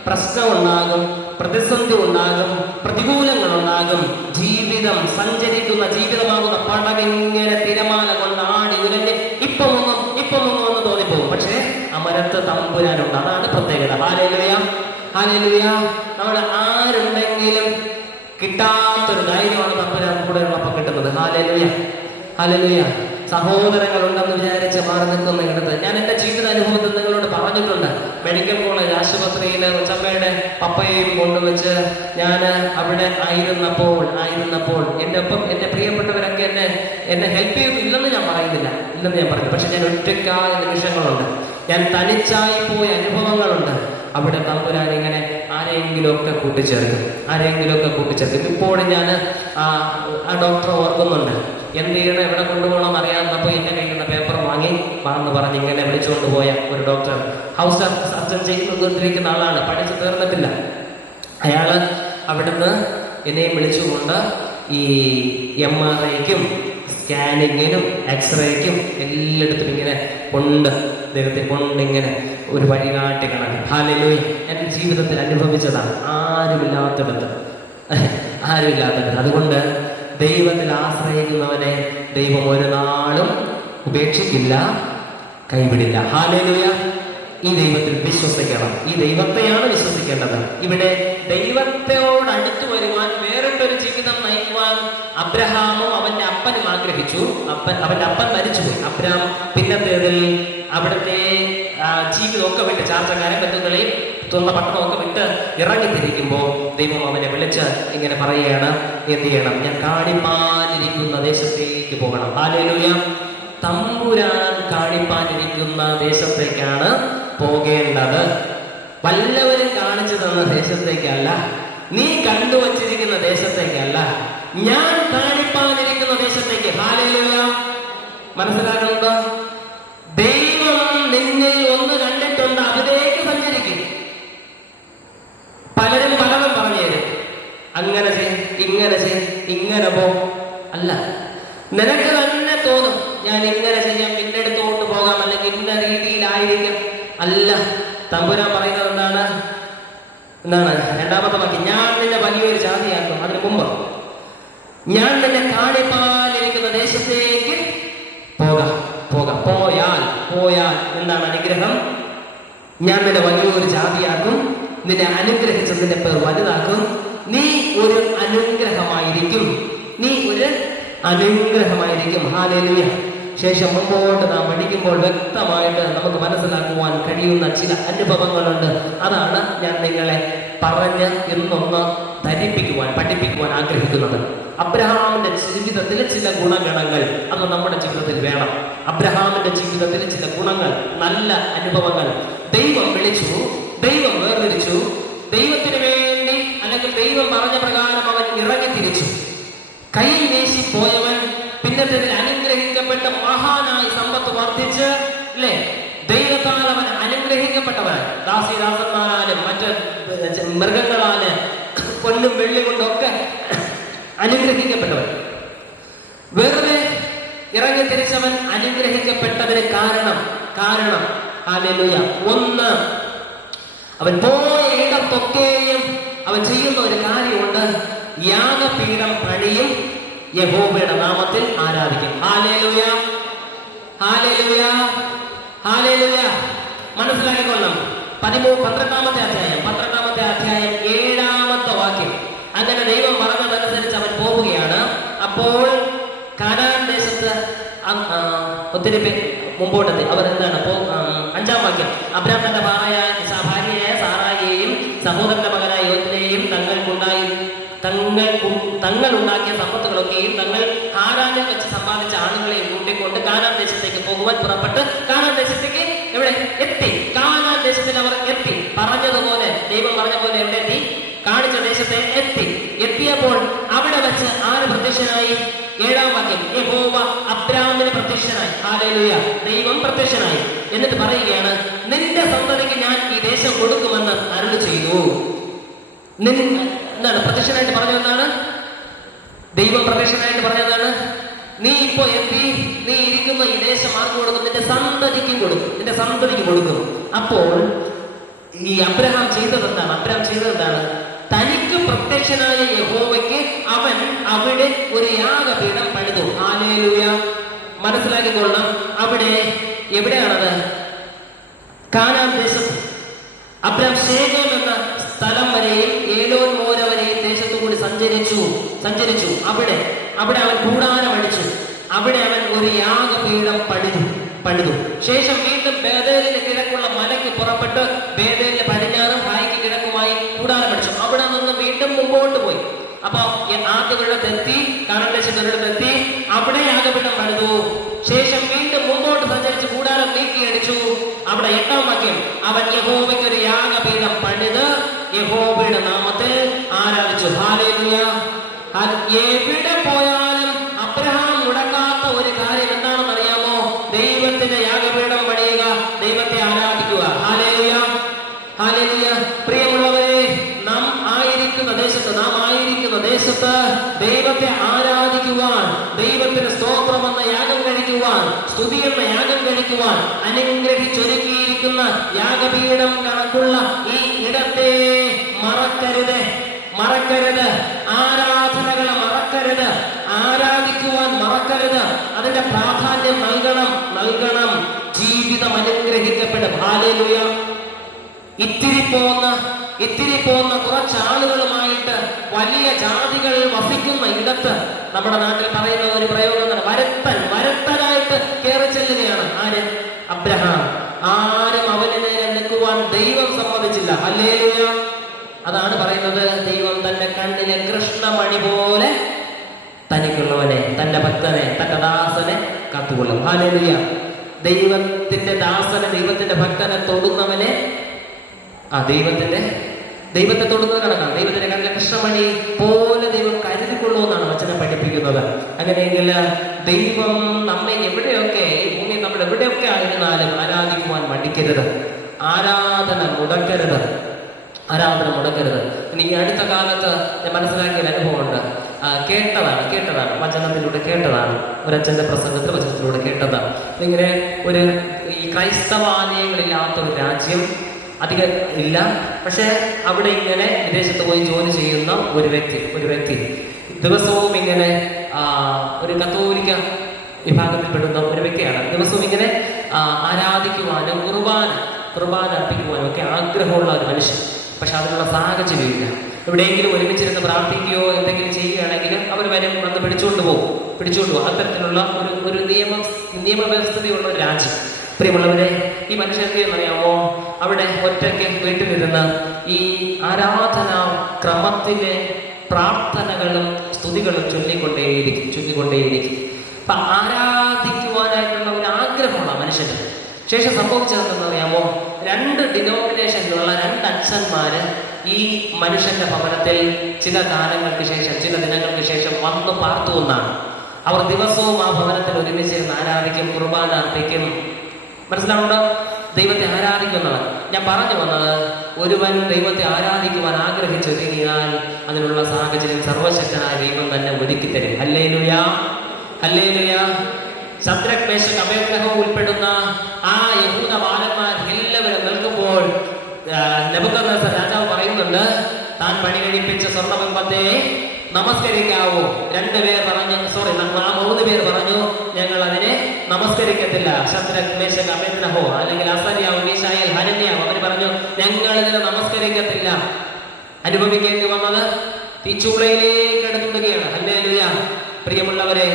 പ്രശ്നം ഉണ്ടാകും, പ്രതിസന്ധി ഉണ്ടാകും, പ്രതികൂലങ്ങൾ ഉണ്ടാകും. ജീവിതം സഞ്ചരിക്കുന്ന ജീവിതമാകുന്ന പടകിങ്ങനെ തിരമാല കൊണ്ട് ആടി ഉലഞ്ഞ് ഇപ്പം ഒന്നും തോന്നിപ്പോകും. പക്ഷേ അമരത്ത് തമ്പുരാനുണ്ട്. അതാണ് പ്രത്യേകത. Hallelujah, hallelujah. നമ്മൾ ആരുണ്ടെങ്കിലും കിട്ടാത്തൊരു ധൈര്യമാണ് തമ്പുരാൻ കൂടെ ഉള്ളപ്പോൾ കിട്ടുന്നത്. Hallelujah, hallelujah. സഹോദരങ്ങളുണ്ടെന്ന് വിചാരിച്ച് മാറി നിൽക്കുന്ന ഇടത്ത് ഞാൻ എൻ്റെ ജീവിത അനുഭവത്തിൽ നിങ്ങളോട് പറഞ്ഞിട്ടുണ്ട്. മെഡിക്കൽ കോളേജ് ആശുപത്രിയിൽ ഉച്ചമ്മയുടെ പപ്പയെയും കൊണ്ടുവച്ച് ഞാൻ അവിടെ ആയിരുന്നപ്പോൾ എൻ്റെ ഒപ്പം എൻ്റെ പ്രിയപ്പെട്ടവരൊക്കെ എന്നെ ഹെൽപ്പ് ചെയ്തു. ഇല്ലെന്ന് ഞാൻ പറയുന്നില്ല, പക്ഷെ ഞാൻ ഒറ്റയ്ക്കായ നിമിഷങ്ങളുണ്ട്, ഞാൻ തനിച്ചായി പോയ അനുഭവങ്ങളുണ്ട്. അവിടെ തമ്പുരാൻ ഇങ്ങനെ ആരെങ്കിലുമൊക്കെ കൂട്ടിച്ചേർക്കും. ഇപ്പോഴും ഞാൻ ആ ഡോക്ടറെ ഓർക്കുന്നുണ്ട്. എന്ത് ചെയ്യണം, എവിടെ കൊണ്ടുപോകണം അറിയാവുന്നപ്പോൾ എന്നെ കയ്യിൽ പേപ്പർ വാങ്ങി പറഞ്ഞ് ഇങ്ങനെ വിളിച്ചുകൊണ്ട് പോയ ഒരു ഡോക്ടർ. ഹൗസ് സർജൻ ചെയ്തുകൊണ്ടിരിക്കുന്ന ആളാണ്, പഠിച്ചു തീർന്നിട്ടില്ല. അയാള് അവിടുന്ന് എന്നെയും വിളിച്ചുകൊണ്ട് ഈ MRIക്കും സ്കാനിങ്ങിനും എക്സ്റേക്കും എല്ലായിടത്തും ഇങ്ങനെ ദൈവത്തെ കൊണ്ടിങ്ങനെ ഒരു വഴികാട്ടി കണക്ക്. ഹല്ലേലൂയ. എൻ്റെ ജീവിതത്തിൽ അനുഭവിച്ചതാണ്. ആരുമില്ലാത്തിടത്ത്. അതുകൊണ്ട് ദൈവത്തിൽ ആശ്രയിക്കുന്നവനെ ദൈവം ഒരു നാളും ഉപേക്ഷിക്കില്ല, കൈവിടില്ല. ഹല്ലേലൂയ. ഈ ദൈവത്തിൽ വിശ്വസിക്കണം. ഈ ദൈവത്തെയാണ് വിശ്വസിക്കേണ്ടത്. ഇവിടെ ദൈവത്തോട് അടുത്തു വരുവാൻ, വേറിട്ടൊരു ജീവിതം നയിക്കുവാൻ അബ്രഹാമും അവന്റെ അപ്പനും ആഗ്രഹിച്ചു. അവന്റെ അപ്പൻ മരിച്ചുപോയി. അബ്രഹാം പിന്നത്തേതിൽ അവിടുത്തെ ജീവിതമൊക്കെ വിട്ട്, ചാർച്ചക്കാരെ ബന്ധുക്കളെയും തുറന്ന പട്ടണമൊക്കെ വിട്ട് ഇറങ്ങിത്തിരിക്കുമ്പോൾ ദൈവം അവനെ വിളിച്ച് ഇങ്ങനെ പറയുകയാണ്, എന്ത് ചെയ്യണം, ഞാൻ കാണിപ്പാനിരിക്കുന്ന ദേശത്തേക്ക് പോകണം. ഹല്ലേലൂയ. തമ്പുരാൻ കാണിപ്പാനിരിക്കുന്ന ദേശത്തേക്കാണ് പോകേണ്ടത്. വല്ലവരും കാണിച്ചു തന്ന ദേശത്തേക്കല്ല, നീ കണ്ടുവച്ചിരിക്കുന്ന ദേശത്തേക്കല്ല, ഞാൻ കാണിപ്പാനിരിക്കുന്ന ദേശത്തേക്ക്. ഹല്ലേലൂയ. മനസ്സിലാകുന്നുണ്ടോ? ദൈവം നിന്നിൽ ഒന്ന് കണ്ടിട്ടുണ്ട്, അതിലേക്ക് സഞ്ചരിക്കും. പലരും പലതും പറഞ്ഞു തരും. അങ്ങനെ ചെയ്യും, ഇങ്ങനെ ചെയ്യും, ഇങ്ങനെ പോ. അല്ല, നിനക്ക് തന്നെ തോന്നും ഞാൻ ഇങ്ങനെ ചെയ്യാം, നിന്റെ അടുത്തോട്ട് പോകാം, അല്ലെങ്കിൽ ഇന്ന രീതിയിലായിരിക്കും. അല്ല, തമ്പുരാൻ പറയുന്നത് എന്താണ്? രണ്ടാമത്തെ വാക്യം, ഞാൻ നിന്നെ വലിയൊരു ജാതിയാക്കും. അതിന് മുമ്പ്, ഞാൻ നിന്നെ കാണിപ്പാനിരിക്കുന്ന ദേശത്തേക്ക് പോകാം. പോയാൽ എന്താണ് അനുഗ്രഹം? ഞാൻ നിന്നെ വലിയൊരു ജാതിയാക്കും, നിന്നെ അനുഗ്രഹിച്ച് നിന്റെ പേർ വലുതാക്കും, നീ ഒരു അനുഗ്രഹമായിരിക്കും. ഹല്ലേലൂയ. ശേഷം മുമ്പോട്ട് നാം പഠിക്കുമ്പോൾ വ്യക്തമായിട്ട് നമുക്ക് മനസ്സിലാക്കുവാൻ കഴിയുന്ന ചില അനുഭവങ്ങളുണ്ട്. അതാണ് ഞാൻ നിങ്ങളെ പറഞ്ഞ് ഇന്നൊന്ന് പഠിപ്പിക്കുവാൻ ആഗ്രഹിക്കുന്നത്. അബ്രഹാമിന്റെ ജീവിതത്തിലെ ചില ഗുണഗണങ്ങൾ അത് നമ്മുടെ ജീവിതത്തിൽ വേണം. അബ്രഹാമിന്റെ ജീവിതത്തിലെ ചില ഗുണങ്ങൾ, നല്ല അനുഭവങ്ങൾ. ദൈവം വിളിച്ചു, ദൈവം വേർതിരിച്ചു, ദൈവത്തിന് വേണ്ടി അല്ലെങ്കിൽ ദൈവം പറഞ്ഞ പ്രകാരം അവൻ ഇറങ്ങി തിരിച്ചു. കൈ വീശി പോയവൻ പിന്നത്തേതിൽ അനുഗ്രഹിക്കപ്പെട്ട മഹാനായി സമ്പത്ത് വർദ്ധിച്ച്, അല്ലേ, ദൈവത്താൽ അവൻ അനുഗ്രഹിക്കപ്പെട്ടവൻ. ദാസിദാസന്മാരാലും മറ്റ് മൃഗങ്ങളാല് പൊന്നും വെള്ളി കൊണ്ടൊക്കെ അനുഗ്രഹിക്കപ്പെട്ടവൻ. വെറുതെ ഇറങ്ങി തിരിച്ചവൻ അനുഗ്രഹിക്കപ്പെട്ടതിന് കാരണം ഹല്ലേലൂയ. ഒന്ന്, അവൻ പോയ ഇടത്തൊക്കെയും അവൻ ചെയ്യുന്ന ഒരു കാര്യമുണ്ട്. യാഗപീഠം പണിയും, യഹോവയുടെ നാമത്തിൽ ആരാധിക്കും. ഹല്ലേലൂയ, ഹല്ലേലൂയ, ഹല്ലേലൂയ. മനസ്സിലാക്കിക്കൊള്ളണം. 12-ാമത്തെ അധ്യായം 7-ാമത്തെ വാക്യം. അങ്ങനെ ദൈവം പറഞ്ഞതനുസരിച്ച് അവൻ പോവുകയാണ്. അപ്പോൾ കാനാൻ ദേശത്ത് ഒത്തിരി പേര് മുമ്പോട്ടെത്തി. അവർ എന്താണ് 5-ാം വാക്യം. അബ്രാം തന്റെ ഭാര്യയായ സാറായിയെയും സഹോദരന്റെ മകനായ യോത്തിനെയും തങ്ങൾ ഉണ്ടാക്കിയ സമ്പത്തുകളൊക്കെയും തങ്ങൾ ഹാരാനിൽ വെച്ച് സമ്പാദിച്ച ആളുകളെയും കൂട്ടിക്കൊണ്ട് കാനാൻ ദേശത്തേക്ക് പോകുവാൻ പുറപ്പെട്ട് കാനാൻ ദേശത്തേക്ക് എത്തി. കാനാൻ ദേശത്തിൽ അവർ എത്തി. പറഞ്ഞതുപോലെ ദൈവം പറഞ്ഞ പോലെ എവിടെ എത്തി? കാണിച്ച ദേശത്തെ എത്തിയപ്പോൾ അവിടെ വെച്ച് ആര് പ്രത്യക്ഷനായി? 7-ാം വാക്യം. യഹോവ അബ്രാമിന് പ്രത്യക്ഷനായി. ഹല്ലേലൂയ. ദൈവം പ്രത്യക്ഷനായി. എന്നിട്ട് പറയുകയാണ്, നിന്റെ സന്തതിക്ക് ഞാൻ ഈ ദേശം കൊടുക്കുമെന്ന് അരുളി ചെയ്തു. എന്താണ് പ്രത്യക്ഷനായിട്ട് പറഞ്ഞതെന്നാണ്? ദൈവം പ്രത്യക്ഷനായിട്ട് പറഞ്ഞതാണ്, നീ ഇപ്പോ എത്തി, നീ ഇരിക്കുന്ന ഈ ദേശം ആർക്ക് കൊടുക്കും? നിന്റെ സന്തതിക്കും കൊടുക്കും. അപ്പോൾ ഈ അബ്രഹാം ചെയ്തത് എന്താണ്? തനിക്ക് പ്രത്യക്ഷനായ യഹോവയ്ക്ക് അവൻ അവിടെ ഒരു യാഗപീഠം പണിതു. ഹല്ലേലൂയ. മനസ്സിലാക്കിക്കൊള്ളണം. അവിടെ എവിടെയാണത്? കാനാൻ ദേശം. അബ്രഹാം ശേഖേം എന്ന സ്ഥലം വരെയും ഏലോൻ മോര വരെയും ദേശത്തുകൂടി സഞ്ചരിച്ചു. അവിടെ അവൻ കൂടാരം അടിച്ചു. അവിടെ അവൻ ഒരു യാഗപീഠം പണിതു. ശേഷം വീണ്ടും ബേതേലിന് കിഴക്കുള്ള മലയ്ക്ക് പുറപ്പെട്ട് ബേതേലിന് പടിഞ്ഞാറും ഹായിക്ക് കിഴക്കുമായി കൂടാരം അടിച്ചു. അവിടെ നിന്ന് വീണ്ടും മുമ്പോട്ട് പോയി. അപ്പൊ ആദ്യവിടത്തെത്തി, കാനാൻ ദേശത്തൊരിടത്തെത്തി, അവിടെ യാഗപീഠം പണിതു. ശേഷം വീണ്ടും മുമ്പോട്ട് സഞ്ചരിച്ച് കൂടാരം നീക്കിയടിച്ചു. അവിടെ 8-ാം വാക്യം. അവൻ യഹോവയ്ക്ക് ഒരു യാഗപീഠം പണിത് യഹോവയുടെ നാമത്തിൽ ആരാധിച്ചു. ഹല്ലേലൂയ. എവിടെ പോയാലും അബ്രഹാം മുടക്കാത്ത ഒരു കാര്യം എന്താണെന്ന് അറിയാമോ? ദൈവത്തിന്റെ യാഗപീഠം പണിയുക, ദൈവത്തെ ആരാധിക്കുക. ഹല്ലേലൂയ. ഹല്ലേലൂയ. പ്രിയമുള്ളവരെ, നാം ആയിരിക്കുന്ന ദേശത്ത് ദൈവത്തെ ആരാധിക്കുവാൻ, ദൈവത്തിന് സ്തോത്രം എന്ന യാഗം കഴിക്കുവാൻ, സ്തുതി എന്ന യാഗം കഴിക്കുവാൻ അനുഗ്രഹിച്ചൊരുക്കിയിരിക്കുന്ന യാഗപീഠം കണക്കുള്ള ഈ ഇടത്തെ മറക്കരുത്. ആരാധനകളെ മറക്കരുത്. ആരാധിക്കുവാൻ മറക്കരുത്. അതിന്റെ പ്രാധാന്യം നൽകണം. ജീവിതം അനുഗ്രഹിക്കപ്പെടും. ഹല്ലേലൂയ. ഇത്തിരി പോന്ന കുറച്ച് ആളുകളുമായിട്ട് വലിയ ജാതികൾ വസിക്കുന്ന ഇടത്ത് നമ്മുടെ നാട്ടിൽ പറയുന്ന ഒരു പ്രയോഗം വരത്തനായിട്ട് കയറി ചെല്ലുകയാണ്. ആര്? അബ്രഹാം. ആരും അവന് നേരെ നിൽക്കുവാൻ ദൈവം സമ്മതിച്ചില്ല. ഹല്ലേലൂയ. അതാണ് പറയുന്നത്, ദൈവം തന്റെ കണ്ണിലെ കൃഷ്ണമണി പോലെ തനിക്കുള്ളവനെ, തന്റെ ഭക്തനെ, തന്റെ ദാസനെ കാത്തുകൊള്ളും. ഹല്ലേലൂയ. ദൈവത്തിന്റെ ദാസനെ, ദൈവത്തിന്റെ ഭക്തനെ തൊടുന്നവനെ ദൈവത്തെ തൊടുന്നത് കണക്കാണ്. ദൈവത്തിന്റെ കണ്ണിലെ കൃഷ്ണമണി പോലെ ദൈവം കരുതിക്കൊള്ളൂ എന്നാണ് വചനം പഠിപ്പിക്കുന്നത്. അങ്ങനെയെങ്കിൽ ദൈവം നമ്മെ എവിടെയൊക്കെ, ഈ ഭൂമിയിൽ നമ്മൾ എവിടെയൊക്കെ ആയിരുന്നാലും ആരാധിക്കുവാൻ മടിക്കരുത്. ആരാധന മുടക്കരുത്. ഇനി ഈ അടുത്ത കാലത്ത് ഞാൻ മനസ്സിലാക്കിയ ഒരു അനുഭവമുണ്ട്. കേട്ടതാണ് വചനത്തിലൂടെ കേട്ടതാണ്. ഒരച്ഛന്റെ വചനത്തിലൂടെ കേട്ടതാണ്. ഇങ്ങനെ ഈ ക്രൈസ്തവാലയങ്ങളില്ലാത്ത ഒരു രാജ്യം അധികം ഇല്ല. പക്ഷെ അവിടെ ഇങ്ങനെ വിദേശത്ത് പോയി ജോലി ചെയ്യുന്ന ഒരു വ്യക്തി ദിവസവും ഇങ്ങനെ ഒരു കത്തോലിക്ക വിഭാഗത്തിൽപ്പെടുന്ന ഒരു വ്യക്തിയാണ്. ദിവസവും ഇങ്ങനെ ആരാധിക്കുവാനും കുർബാന അർപ്പിക്കുവാനും ഒക്കെ ആഗ്രഹമുള്ള ഒരു മനുഷ്യൻ. പക്ഷെ അതിനുള്ള സാഹചര്യമില്ല. എവിടെയെങ്കിലും ഒരുമിച്ചിരുന്ന് പ്രാർത്ഥിക്കുകയോ എന്തെങ്കിലും ചെയ്യുകയാണെങ്കിൽ അവർ വന്ന് പിടിച്ചുകൊണ്ട് പോകും. അത്തരത്തിലുള്ള ഒരു നിയമവ്യവസ്ഥതയുള്ള ഒരു രാജ്യം. പ്രിയമുള്ളവരെ, ഈ മനുഷ്യർക്ക് എന്നറിയാമോ, അവിടെ ഒറ്റയ്ക്ക് വീട്ടിലിരുന്ന് ഈ ആരാധനാ ക്രമത്തിലെ പ്രാർത്ഥനകളും സ്തുതികളും ചൊല്ലിക്കൊണ്ടേയിരിക്കും. അപ്പൊ ആരാധിക്കുവാനായിട്ടുള്ള ഒരു ആഗ്രഹമാണ് ആ മനുഷ്യന്. ശേഷം സംഭവിച്ചതെന്ന് അറിയാമോ, 2 ഡിനോമിനേഷനിലുള്ള 2 അച്ഛന്മാര് ഈ മനുഷ്യന്റെ ഭവനത്തിൽ ചില ദിനങ്ങൾക്ക് ശേഷം വന്നു പാർത്തു എന്നാണ്. അവർ ദിവസവും ആ ഭവനത്തിൽ ഒരുമിച്ചിരുന്ന് ആരാധിക്കും, കുർബാന അർപ്പിക്കും. മനസ്സിലാവുണ്ടോ? ദൈവത്തെ ആരാധിക്കുന്നവൻ. ഞാൻ പറഞ്ഞു വന്നത്, ഒരുവൻ ദൈവത്തെ ആരാധിക്കുവാൻ ആഗ്രഹിച്ചൊരുങ്ങിയാൽ അതിനുള്ള സാഹചര്യം സർവശക്തനായ ദൈവം തന്നെ ഒരുക്കി തരും. ഹല്ലേലൂയ. ശദ്രക്, മേശക്, അബേദ്നെഗോ ഉൾപ്പെടുന്ന ആ യഹൂദ ബാലന്മാർ എല്ലാവരും നിൽക്കുമ്പോൾ നെബൂഖദ്നേസർ രാജാവ് പറയുന്നുണ്ട്, താൻ പണി കഴിപ്പിച്ച സ്വർണ്ണബിംബത്തെ നമസ്കരിക്കാവോ? 3 പേർ പറഞ്ഞു, ഞങ്ങൾ അതിനെ നമസ്കരിക്കും. നമസ്കരിക്കത്തില്ല. ശദ്രക്, മേശക്, അബേദ്നെഗോ അല്ലെങ്കിൽ അസര്യാവ്, മീശായേൽ, ഹനന്യാവ് അവർ പറഞ്ഞു ഞങ്ങൾ ഇതിനെ നമസ്കരിക്കത്തില്ല. അനുഭവിക്കേണ്ടി വന്നത് തീച്ചൂളയിലേക്ക് എടുത്തുകയാണ്. ഹല്ലേലൂയ. പ്രിയമുള്ളവരെ,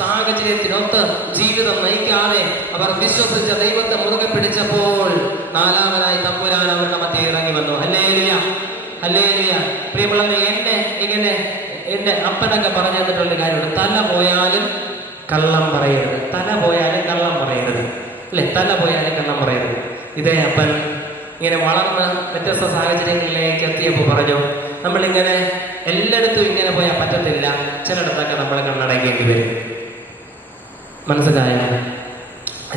സാഹചര്യത്തിനൊത്ത് ജീവിതം നയിക്കാതെ അവർ വിശ്വസിച്ച ദൈവത്തെ മുറുകെ പിടിച്ചപ്പോൾ നാലാമനായി തമ്പുരാൻ അവരുടെ മധ്യേ ഇറങ്ങി വന്നു. Hallelujah, hallelujah. പ്രിയമുള്ളവരെ, എന്റെ അപ്പനൊക്കെ പറഞ്ഞു തന്നിട്ടുള്ള കാര്യമുണ്ട്. തല പോയാലും കള്ളം പറയരുത്, തല പോയാലും കള്ളം പറയരുത്, അല്ലെ? തല പോയാലും കള്ളം പറയരുത്. ഇതേ അപ്പൻ ഇങ്ങനെ വളർന്ന് വ്യത്യസ്ത സാഹചര്യങ്ങളിലേക്ക് എത്തിയപ്പോൾ പറഞ്ഞു നമ്മളിങ്ങനെ എല്ലായിടത്തും ഇങ്ങനെ പോയാൽ പറ്റത്തില്ല, ചിലയിടത്തൊക്കെ നമ്മൾ കണ്ണടയ്ക്കേണ്ടി വരും. മനസ്സിലായ?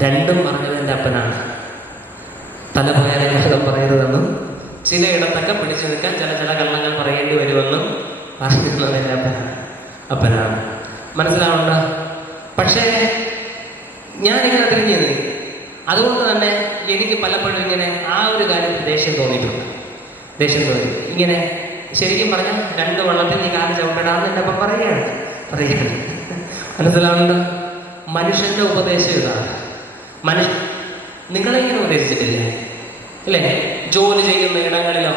രണ്ടും പറഞ്ഞത് എൻ്റെ അപ്പനാണ്. തല പോയാലും കള്ളം പറയരുതെന്നും ചിലയിടത്തൊക്കെ പിടിച്ചു നിൽക്കാൻ ചില കള്ളങ്ങൾ പറയേണ്ടി വരുമെന്നും പറഞ്ഞിരുന്നത് എൻ്റെ അപ്പനാണ്. മനസ്സിലാവുന്നുണ്ടോ? പക്ഷേ ഞാനിങ്ങനെ തിരിഞ്ഞു നീ, അതുകൊണ്ട് തന്നെ എനിക്ക് പലപ്പോഴും ഇങ്ങനെ ആ ഒരു കാര്യത്തിൽ ദേഷ്യം തോന്നിയിട്ടുണ്ട്. ഇങ്ങനെ ശരിക്കും പറഞ്ഞാൽ 2 വള്ളത്തിൽ നീ കാല് ചവിട്ടടാന്ന് എൻ്റെ അപ്പം പറയുകയാണ്. മനസ്സിലാവുന്നുണ്ടോ? മനുഷ്യന്റെ ഉപദേശം ഇതാണ്. നിങ്ങളെങ്ങനെ ഉപദേശിച്ചിട്ടില്ലേ? അല്ലേ? ജോലി ചെയ്യുന്ന ഇടങ്ങളിലോ,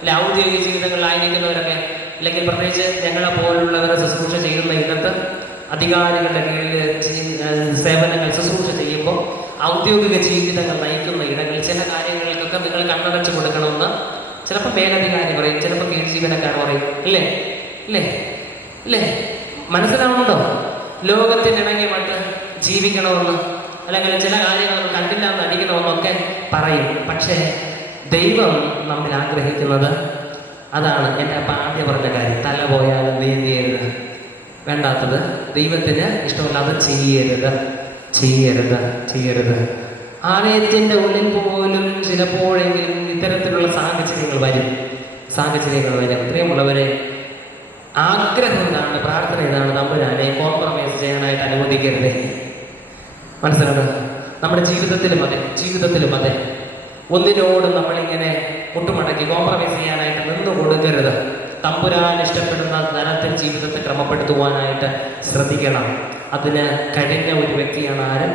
അല്ലെ ഔദ്യോഗിക ജീവിതങ്ങളിലായിരിക്കുന്നവരൊക്കെ, അല്ലെങ്കിൽ പ്രത്യേകിച്ച് ഞങ്ങളെ പോലുള്ളവരെ ശുശ്രൂഷ ചെയ്യുന്ന ഇടത്ത് അധികാരികളുടെ കീഴിൽ സേവനങ്ങൾ ശുശ്രൂഷ ചെയ്യുമ്പോൾ ഔദ്യോഗിക ജീവിതങ്ങൾ നയിക്കുന്ന ഇടങ്ങളിൽ ചില കാര്യങ്ങൾക്കൊക്കെ നിങ്ങൾ കണ്ണടച്ചു കൊടുക്കണമെന്ന് ചിലപ്പോൾ മേലധികാരി പറയും, ചിലപ്പോൾ കീഴ് ജീവനക്കാർ പറയും. ഇല്ലേ? മനസ്സിലാവുന്നുണ്ടോ? ലോകത്തിനിണങ്ങി മറ്റ് ജീവിക്കണമെന്ന്, അല്ലെങ്കിൽ ചില കാര്യങ്ങൾ കണ്ടില്ല എന്ന് അടിക്കണമെന്നൊക്കെ പറയും. പക്ഷേ ദൈവം നമ്മൾ ആഗ്രഹിക്കുന്നത് അതാണ്. എൻ്റെ അപ്പം ആദ്യം പറഞ്ഞ കാര്യം, തല പോയാലും നീന്തിയരുത്, വേണ്ടാത്തത് ദൈവത്തിന് ഇഷ്ടമല്ലാതെ ചെയ്യരുത്. ആലയത്തിൻ്റെ ഉള്ളിൽ പോലും ചിലപ്പോഴെങ്കിലും ഇത്തരത്തിലുള്ള സാഹചര്യങ്ങൾ വരും. പ്രിയമുള്ളവരെ, ആഗ്രഹം ഇതാണ്, പ്രാർത്ഥന ഇതാണ്, തമ്പുരാനെ കോംപ്രമൈസ് ചെയ്യാനായിട്ട് അനുവദിക്കരുത്. മനസ്സിലാവുന്നത്? നമ്മുടെ ജീവിതത്തിലും അതെ ഒന്നിനോടും നമ്മളിങ്ങനെ മുട്ടുമടക്കി കോംപ്രമൈസ് ചെയ്യാനായിട്ട് നിന്ന് കൊടുക്കരുത്. തമ്പുരാൻ ഇഷ്ടപ്പെടുന്ന തരത്തിൽ ജീവിതത്തെ ക്രമപ്പെടുത്തുവാനായിട്ട് ശ്രദ്ധിക്കണം. അതിന് കഴിഞ്ഞ ഒരു വ്യക്തിയാണ് ആര്?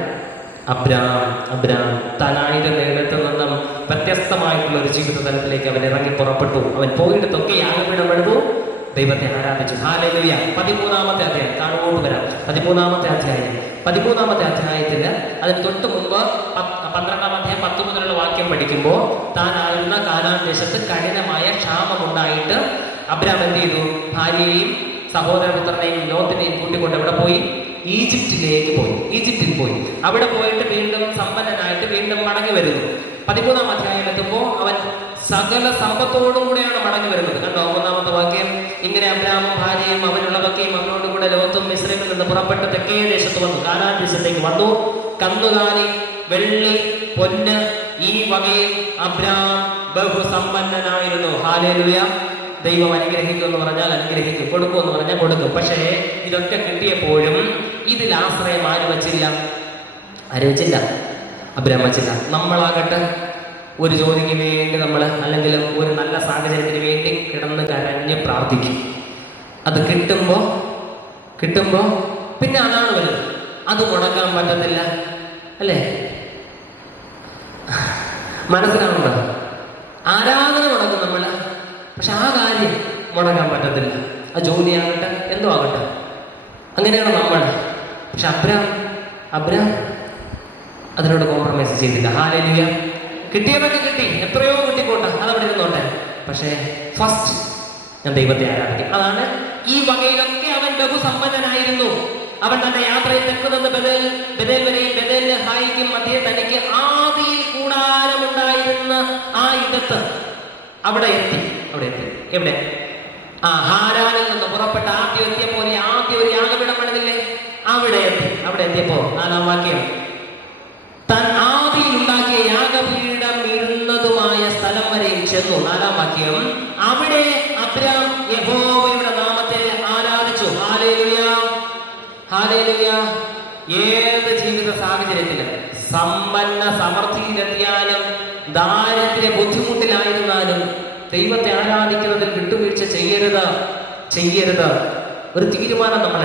അബ്രാം. താനായിട്ട് നേരിട്ട് നിന്നും വ്യത്യസ്തമായിട്ടുള്ള ഒരു ജീവിത തലത്തിലേക്ക് അവൻ ഇറങ്ങി പുറപ്പെട്ടു. അവൻ പോയിടത്തൊക്കെ യാഗപീഠം എടുത്തു, ദൈവത്തെ ആരാധിച്ചു. ഹല്ലേലൂയ. 13-ാമത്തെ അധ്യായം, താഴോട്ട് വരാം. 13-ാമത്തെ അധ്യായത്തിന് അതിന് തൊട്ട് മുമ്പ് 12-ാം അധ്യായം 10 മുതലുള്ള വാക്യം പഠിക്കുമ്പോൾ താൻ ആയിരുന്ന കാനാൻ ദേശത്ത് കഠിനമായ ക്ഷാമമുണ്ടായിട്ട് അബ്രാം എന്ത് ചെയ്തു? ഭാര്യയെയും സഹോദരപുത്രനെയും ലോത്തിനെയും കൂട്ടിക്കൊണ്ട് എവിടെ പോയി? ഈജിപ്തിൽ പോയി. അവിടെ പോയിട്ട് വീണ്ടും സമ്പന്നനായിട്ട് വീണ്ടും മടങ്ങി വരുന്നു. 13-ാം അധ്യായം എത്തുമ്പോൾ അവൻ സകല സമ്പത്തോടും കൂടെയാണ് മടങ്ങി വരുന്നത്. കണ്ടോ? 1-ാമത്തെ വാക്യം ഇങ്ങനെ അബ്രാമും ഭാര്യയും അവനുള്ളതൊക്കെയും അവനോടുകൂടെ ലോത്തും മിസ്രൈമിൽ നിന്ന് പുറപ്പെട്ട് തെക്കേ ദേശത്ത് വന്നു, കാനാൻ ദേശത്തേക്ക് വന്നു. കന്നുകാലി, വെള്ളി, പൊന്ന് ഈ വകയിൽ അബ്രാം ബഹുസമ്പന്നനായിരുന്നു. ഹല്ലേലൂയ. ദൈവം അനുഗ്രഹിക്കും എന്ന് പറഞ്ഞാൽ അനുഗ്രഹിക്കും, കൊടുക്കും എന്ന് പറഞ്ഞാൽ കൊടുക്കും. പക്ഷേ ഇതൊക്കെ കിട്ടിയപ്പോഴും ഇതിൽ ആശ്രയം ആര് വച്ചില്ല? അബ്രാം വച്ചില്ല. നമ്മളാകട്ടെ ഒരു ജോലിക്ക് വേണ്ടി നമ്മൾ, അല്ലെങ്കിൽ ഒരു നല്ല സാഹചര്യത്തിന് വേണ്ടി കിടന്ന് കരഞ്ഞ് പ്രാർത്ഥിക്കും. അത് കിട്ടുമ്പോൾ പിന്നെ അതാണ് വരുന്നത്. അത് മുടക്കാൻ പറ്റത്തില്ല, അല്ലേ? മനസ്സിലാവുണ്ടോ? ആരാധന മുടക്കും നമ്മൾ, പക്ഷെ ആ കാര്യം മുടക്കാൻ പറ്റത്തില്ല. ആ ജോലിയാകട്ടെ എന്തോ ആകട്ടെ, അങ്ങനെയാണ് നമ്മൾ. പക്ഷെ അബ്രാം അതിനോട് കോംപ്രമൈസ് ചെയ്തില്ല. ഹല്ലേലൂയ. കിട്ടിയതൊക്കെ കിട്ടി, എത്രയോ കിട്ടിക്കോട്ടെ, അതവിടെ ഇരുന്നോട്ടെ. പക്ഷേ ഫസ്റ്റ് ഞാൻ ദൈവത്തെ ആരാധിക്കും. അതാണ് ഈ വകയിലൊക്കെ അവൻ ബഹുസമ്പന്നനായിരുന്നു. അവൻ തന്റെ യാത്രയിൽ തെക്ക് നിന്ന് ബദേൽ വരെയും ബദേലിന് ഹായിക്കും മധ്യേ തനിക്ക് ആദിയിൽ കൂടാരമുണ്ടായിരുന്ന ആ ഇടത്ത് അവിടെ എത്തി. എവിടെ? ഹാരാനിൽ നിന്ന് പുറപ്പെട്ട ആദ്യം എത്തിയപ്പോൾ ആദ്യം ഒരു യാഗപീഠം പണിതില്ലേ? അവിടെ എത്തിയപ്പോ 4-ാം വാക്യം, താൻ ആദിയിൽ ഉണ്ടാക്കിയ യാഗപീഠം ഇരുന്നതുമായ സ്ഥലം വരെയും ചെന്നു. 4-ാം വാക്യം, അവിടെ അബ്രാം യഹോവയുടെ നാമത്തെ ആരാധിച്ചു. ഹല്ലേലൂയ. ഏത് ജീവിത സാഹചര്യത്തിലും, സമ്പന്ന സമൃദ്ധിയിലെത്തിയാലും ദാരിദ്ര്യ ബുദ്ധിമുട്ടിലായിരുന്നാലും ദൈവത്തെ ആരാധിക്കുന്നതിൽ വിട്ടുവീഴ്ച ചെയ്യരുത്. ഒരു തീരുമാനം നമ്മൾ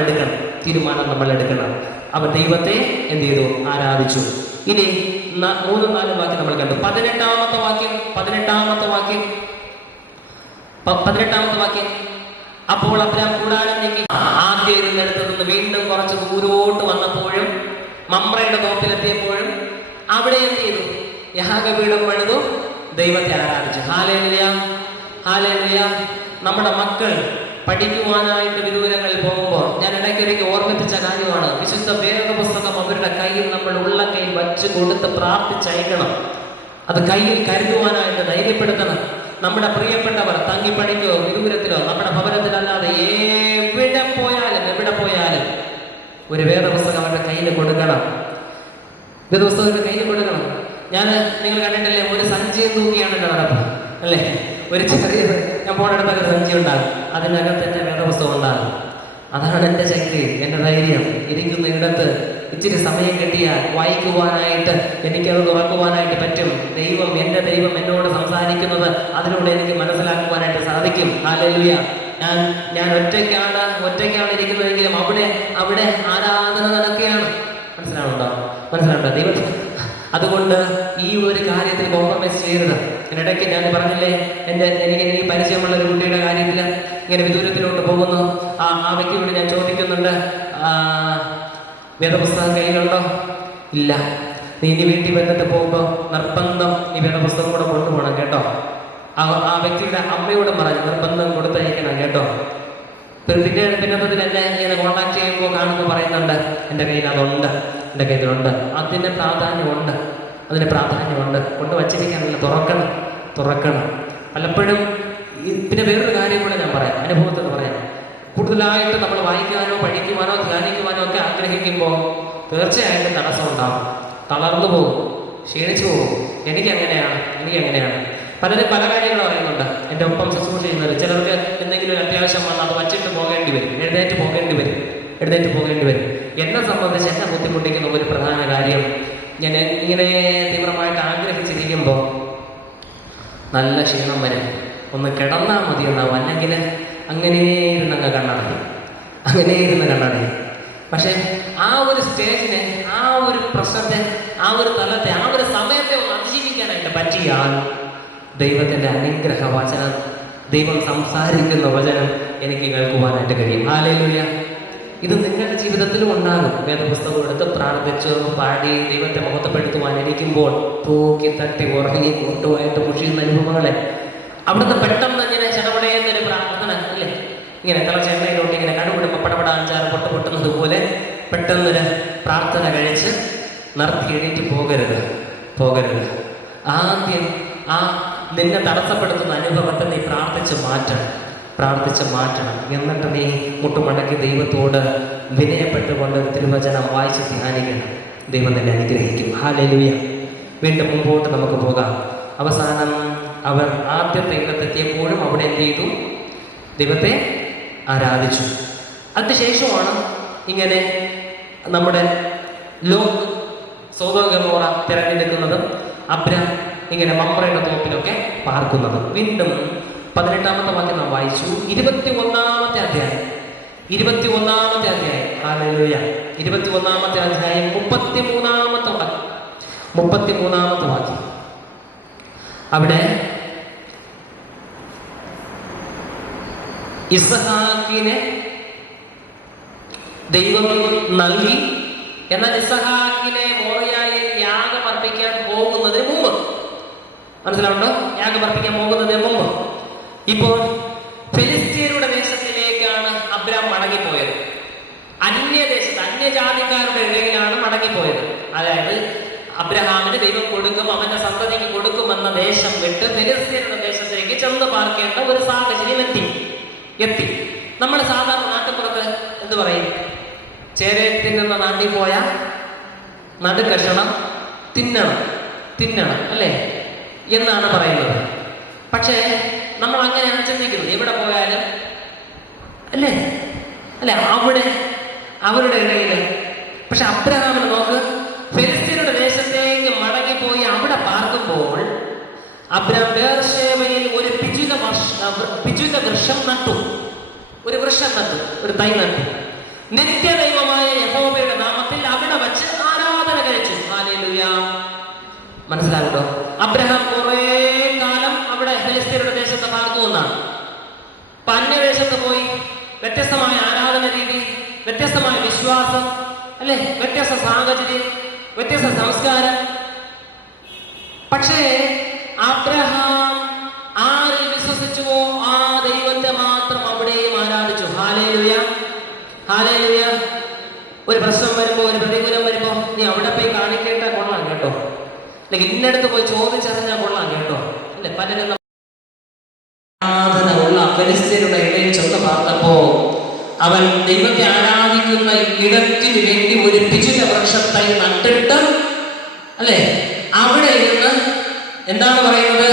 എടുക്കണം. അവർ ദൈവത്തെ എന്ത് ചെയ്തു? ആരാധിച്ചു. ഇനി 3-4 വാക്യം നമ്മൾ കണ്ടു. 18-ാമത്തെ വാക്യം. അപ്പോൾ അബ്രാം കൂടാരം നീക്കി ആദ്യം ഇരുന്നിടത്ത് നിന്ന് വീണ്ടും കുറച്ച് ദൂരോട്ട് വന്നപ്പോഴും മമ്രയുടെ തോപ്പിലെത്തിയപ്പോഴും അവിടെ എന്ത് ചെയ്തു? യാഗപീഠം പണിതു, ദൈവത്തെ ആരാധിച്ചു. Hallelujah, hallelujah. നമ്മുടെ മക്കൾ പഠിക്കുവാനായിട്ട് വിദൂരങ്ങളിൽ പോകുമ്പോൾ ഞാൻ ഇടയ്ക്കൊരിക്കൽ ഓർമ്മിപ്പിച്ച കാര്യമാണ്, വിശുദ്ധ വേദപുസ്തകം അവരുടെ കയ്യിൽ നമ്മൾ ഉള്ള കയ്യിൽ വച്ച് കൊടുത്ത് പ്രാർത്ഥിച്ചയക്കണം. അത് കയ്യിൽ കരുതുവാനായിട്ട് ധൈര്യപ്പെടുത്തണം. നമ്മുടെ പ്രിയപ്പെട്ടവർ തങ്ങിപ്പണിക്കോ വിദൂരത്തിലോ നമ്മുടെ ഭവനത്തിലല്ലാതെ എവിടെ പോയാലും ഒരു വേദപുസ്തകം അവരുടെ കയ്യിൽ കൊടുക്കണം. വേദപുസ്തകത്തിന്റെ കയ്യിൽ കൊടുക്കണം. നിങ്ങൾ കണ്ടിട്ടില്ലേ, ഒരു സഞ്ചിയും തൂക്കിയാണ് എൻ്റെ നടപ്പ് അല്ലേ? ഒരു ചെറിയ ഞാൻ പോണെടുത്തൊക്കെ സഞ്ചി ഉണ്ടാകും, അതിനകത്ത് എൻ്റെ വേദപുസ്തകം ഉണ്ടാകും. അതാണ് എൻ്റെ ശക്തി, എൻ്റെ ധൈര്യം. ഇരിക്കുന്ന ഇടത്ത് ഇച്ചിരി സമയം കിട്ടിയാൽ വായിക്കുവാനായിട്ട് എനിക്കത് തുറക്കുവാനായിട്ട് പറ്റും. എൻ്റെ ദൈവം എന്നോട് സംസാരിക്കുന്നത് അതിലൂടെ എനിക്ക് മനസ്സിലാക്കുവാനായിട്ട് സാധിക്കും. ഹല്ലേലൂയ. ഞാൻ ഒറ്റയ്ക്കാണ് ഇരിക്കുന്നതെങ്കിലും അവിടെ ആരാധന നടക്കുകയാണ്. മനസ്സിലാവുന്നുണ്ടോ? ദൈവം അതുകൊണ്ട് ഈ ഒരു കാര്യത്തിൽ കോംപ്രമൈസ് ചെയ്യരുത്. ഇതിനിടയ്ക്ക് ഞാൻ പറഞ്ഞില്ലേ, എനിക്ക് പരിചയമുള്ള ഒരു കുട്ടിയുടെ കാര്യത്തിൽ ഇങ്ങനെ വിദൂരത്തിലോട്ട് പോകുന്നു. ആ വ്യക്തിയോട് ഞാൻ ചോദിക്കുന്നുണ്ട്, വേദപുസ്തകം കയ്യിലുണ്ടോ? ഇല്ല. നീ ഇനി വീട്ടിൽ വന്നിട്ട് പോകുമ്പോൾ നിർബന്ധം ഈ വേദപുസ്തകം കൂടെ കൊണ്ടുപോകണം കേട്ടോ. ആ വ്യക്തിയുടെ അമ്മയോടും പറഞ്ഞു നിർബന്ധം കൊടുത്തയക്കണം കേട്ടോ. പിന്നത്തതിൽ എന്നെ ഇങ്ങനെ കോണ്ടാക്ട് ചെയ്യുമ്പോൾ കാണുമ്പോൾ പറയുന്നുണ്ട്, എൻ്റെ കയ്യിലുണ്ട്. അതിന് പ്രാധാന്യമുണ്ട്. കൊണ്ട് വച്ചിരിക്കാനല്ല, തുറക്കണം. പലപ്പോഴും പിന്നെ വേറൊരു കാര്യം കൂടെ ഞാൻ പറയാം, അനുഭവത്തിൽ പറയാം. കൂടുതലായിട്ട് നമ്മൾ വായിക്കാനോ പഠിക്കുവാനോ ധ്യാനിക്കുവാനോ ഒക്കെ ആഗ്രഹിക്കുമ്പോൾ തീർച്ചയായിട്ടും തടസ്സം ഉണ്ടാകും. തളർന്നു പോകും, ക്ഷീണിച്ചു പോകും. എനിക്ക് അങ്ങനെയാണ്. പലരും പല കാര്യങ്ങളും അറിയുന്നുണ്ട്. എൻ്റെ ഒപ്പം ശുശ്രൂഷ ചെയ്യുന്നത് ചിലർക്ക് എന്തെങ്കിലും അത്യാവശ്യം വന്നാൽ അത് വച്ചിട്ട് പോകേണ്ടി വരും, എഴുന്നേറ്റ് പോകേണ്ടി വരും. എന്നെ സംബന്ധിച്ച് എന്നെ ബുദ്ധിമുട്ടിക്കുന്ന ഒരു പ്രധാന കാര്യം, ഞാൻ ഇങ്ങനെ തീവ്രമായിട്ട് ആഗ്രഹിച്ചിരിക്കുമ്പോൾ നല്ല ക്ഷീണം വരും. ഒന്ന് കിടന്നാൽ മതി എന്നാവും, അല്ലെങ്കിൽ അങ്ങനെ ഇരുന്ന് കണ്ണടയും. പക്ഷെ ആ ഒരു സ്റ്റേജിനെ, ആ ഒരു പ്രശ്നത്തെ, ആ ഒരു തലത്തെ, ആ ഒരു സമയത്തെ ഒന്ന് അതിജീവിക്കാനായിട്ട് പറ്റിയാൽ ദൈവത്തിൻ്റെ അനുഗ്രഹ വചനം, ദൈവം സംസാരിക്കുന്ന വചനം എനിക്ക് കേൾക്കുവാനായിട്ട് കഴിയും. ഹല്ലേലൂയ. ഇത് നിങ്ങളുടെ ജീവിതത്തിലും ഉണ്ടാകും. വേദപുസ്തകം എടുത്ത് പ്രാർത്ഥിച്ച് പാടി ദൈവത്തെ മഹത്വപ്പെടുത്തുവാനിരിക്കുമ്പോൾ തൂക്കി തട്ടി ഉറങ്ങി കൊണ്ടുപോയിട്ട് മുഷിയുന്ന അനുഭവങ്ങളെ അവിടുന്ന് പെട്ടെന്ന് ഇങ്ങനെ ചെലവടയുന്നൊരു പ്രാർത്ഥന അല്ലേ, ഇങ്ങനെ തിളച്ചെണ്ണയിലോട്ട് ഇങ്ങനെ കടുപിടുമ്പോൾ പടപട 5-6 പൊട്ടുന്നത് പോലെ പെട്ടെന്നൊരു പ്രാർത്ഥന കഴിച്ച് നിർത്തി എണീറ്റ് പോകരുത്. ആദ്യം ആ നിന്നെ തടസ്സപ്പെടുത്തുന്ന അനുഭവത്തെ നീ പ്രാർത്ഥിച്ച് മാറ്റണം. എന്നിട്ട് നീ മുട്ടുമടക്കി ദൈവത്തോട് വിനയപ്പെട്ടുകൊണ്ട് തിരുവചനം വായിച്ച് ധ്യാനിക്കണം. ദൈവം തന്നെ അനുഗ്രഹിക്കും. ഹല്ലേലൂയ. വീണ്ടും മുമ്പോട്ട് നമുക്ക് പോകാം. അവസാനം അവർ ആദ്യത്തെ ഇടത്തെത്തിയപ്പോഴും അവിടെ എന്ത് ചെയ്തു? ദൈവത്തെ ആരാധിച്ചു. അതിനുശേഷമാണ് ഇങ്ങനെ നമ്മുടെ സോദോം ഗമോറ തിരഞ്ഞെടുക്കുന്നതും അബ്രാം ഇങ്ങനെ മമ്രയുടെ തോപ്പിലൊക്കെ പാർക്കുന്നത്. വീണ്ടും 18-ാമത്തെ വാക്യം നാം വായിച്ചു. 21-ാമത്തെ അധ്യായം. ഹല്ലേലൂയ. 21-ാമത്തെ അധ്യായം 33-ാമത്തെ വാക്യം. അവിടെ ഇസ്ഹാക്കിനെ ദൈവം നൽകി. എന്നാൽ ഇസ്ഹാക്കിനെ മോറിയായിൽ യാഗമർപ്പിക്കാൻ പോകുന്നതിന് മുമ്പ്, മനസ്സിലാവുണ്ടോ? യാഗമർപ്പിക്കാൻ പോകുന്നതിന് മുമ്പ് ഇപ്പോൾ ഫെലിസ്ത്യരുടെ ദേശത്തിലേക്കാണ് അബ്രാം മടങ്ങിപ്പോയത്. അന്യജാതിക്കാരുടെ ഇടയിലാണ് മടങ്ങിപ്പോയത്. അതായത് അബ്രഹാമിന് ദൈവം കൊടുക്കും, അവന്റെ സന്തതിക്ക് കൊടുക്കുമെന്ന ദേശം വിട്ട് ഫെലിസ്ത്യരുടെ ദേശത്തേക്ക് ചെന്ന് പാർക്കേണ്ട ഒരു സാഹചര്യം എത്തി. നമ്മൾ സാധാരണ നാട്ടുപുറത്ത് എന്ത് പറയും? ചേരത്തിൽ നിന്ന് നാട്ടിൽ പോയ നടുകഷണം തിന്നണം അല്ലേ എന്നാണ് പറയുന്നത്. പക്ഷേ നമ്മൾ അങ്ങനെയാണ് ചിന്തിക്കുന്നത്. എവിടെ പോയാലും അല്ലേ അവിടെ അവരുടെ ഇടയിൽ. പക്ഷെ അബ്രഹാമിന് നോക്ക്, ഫെലിസ്ത്യരുടെ ദേശത്തേക്ക് മടങ്ങിപ്പോയി അവിടെ പാർക്കുമ്പോൾ അബ്രഹാം ബേർശേബയിൽ ഒരു പിചുത വൃക്ഷം നട്ടു. ഒരു തൈ നട്ടു. നിത്യദൈവമായ യഹോവയുടെ നാമത്തിൽ ആ മനസ്സിലാകുന്നുണ്ടോ? അബ്രഹാം കുറെ കാലം അവിടെ ഫെലിസ്ത്യരുടെ ദേശത്ത് പാർത്തു എന്നാണ്. അപ്പൊ അന്യദേശത്ത് പോയി വ്യത്യസ്തമായ ആരാധന രീതി, വ്യത്യസ്തമായ വിശ്വാസം, അല്ലെ, വ്യത്യസ്ത സാഹചര്യം, വ്യത്യസ്ത സംസ്കാരം. പക്ഷേ അബ്രഹാം ആരിൽ വിശ്വസിച്ചുവോ ആ ദൈവത്തെ മാത്രം അവിടെയും ആരാധിച്ചു. Hallelujah, hallelujah. ഒരു പ്രശ്നം വരുമ്പോ, ഒരു പ്രതികൂലം വരുമ്പോ നീ അവിടെ പോയി കാണിക്കേണ്ട കൊള്ളാം കേട്ടോ, അല്ലെങ്കിൽ ഇന്നടുത്ത് പോയി ചോദിച്ചറിഞ്ഞാൽ കൊള്ളാം കേട്ടോ, അല്ലെ. പലരും ആരാധന ഉള്ള ഫെലിസ്ത്യരുടെ ഇടയിൽ ചെന്ന് பார்த்தപ്പോ അവൻ ദൈവത്തെ ആരാധിക്കുന്ന ഇടത്തിന് വേണ്ടി ഒരു പിചുല വൃക്ഷത്തെ നട്ടിട്ട്, അല്ലെ, അവിടെ ഇരുന്ന് എന്താണ് പറയുന്നത്?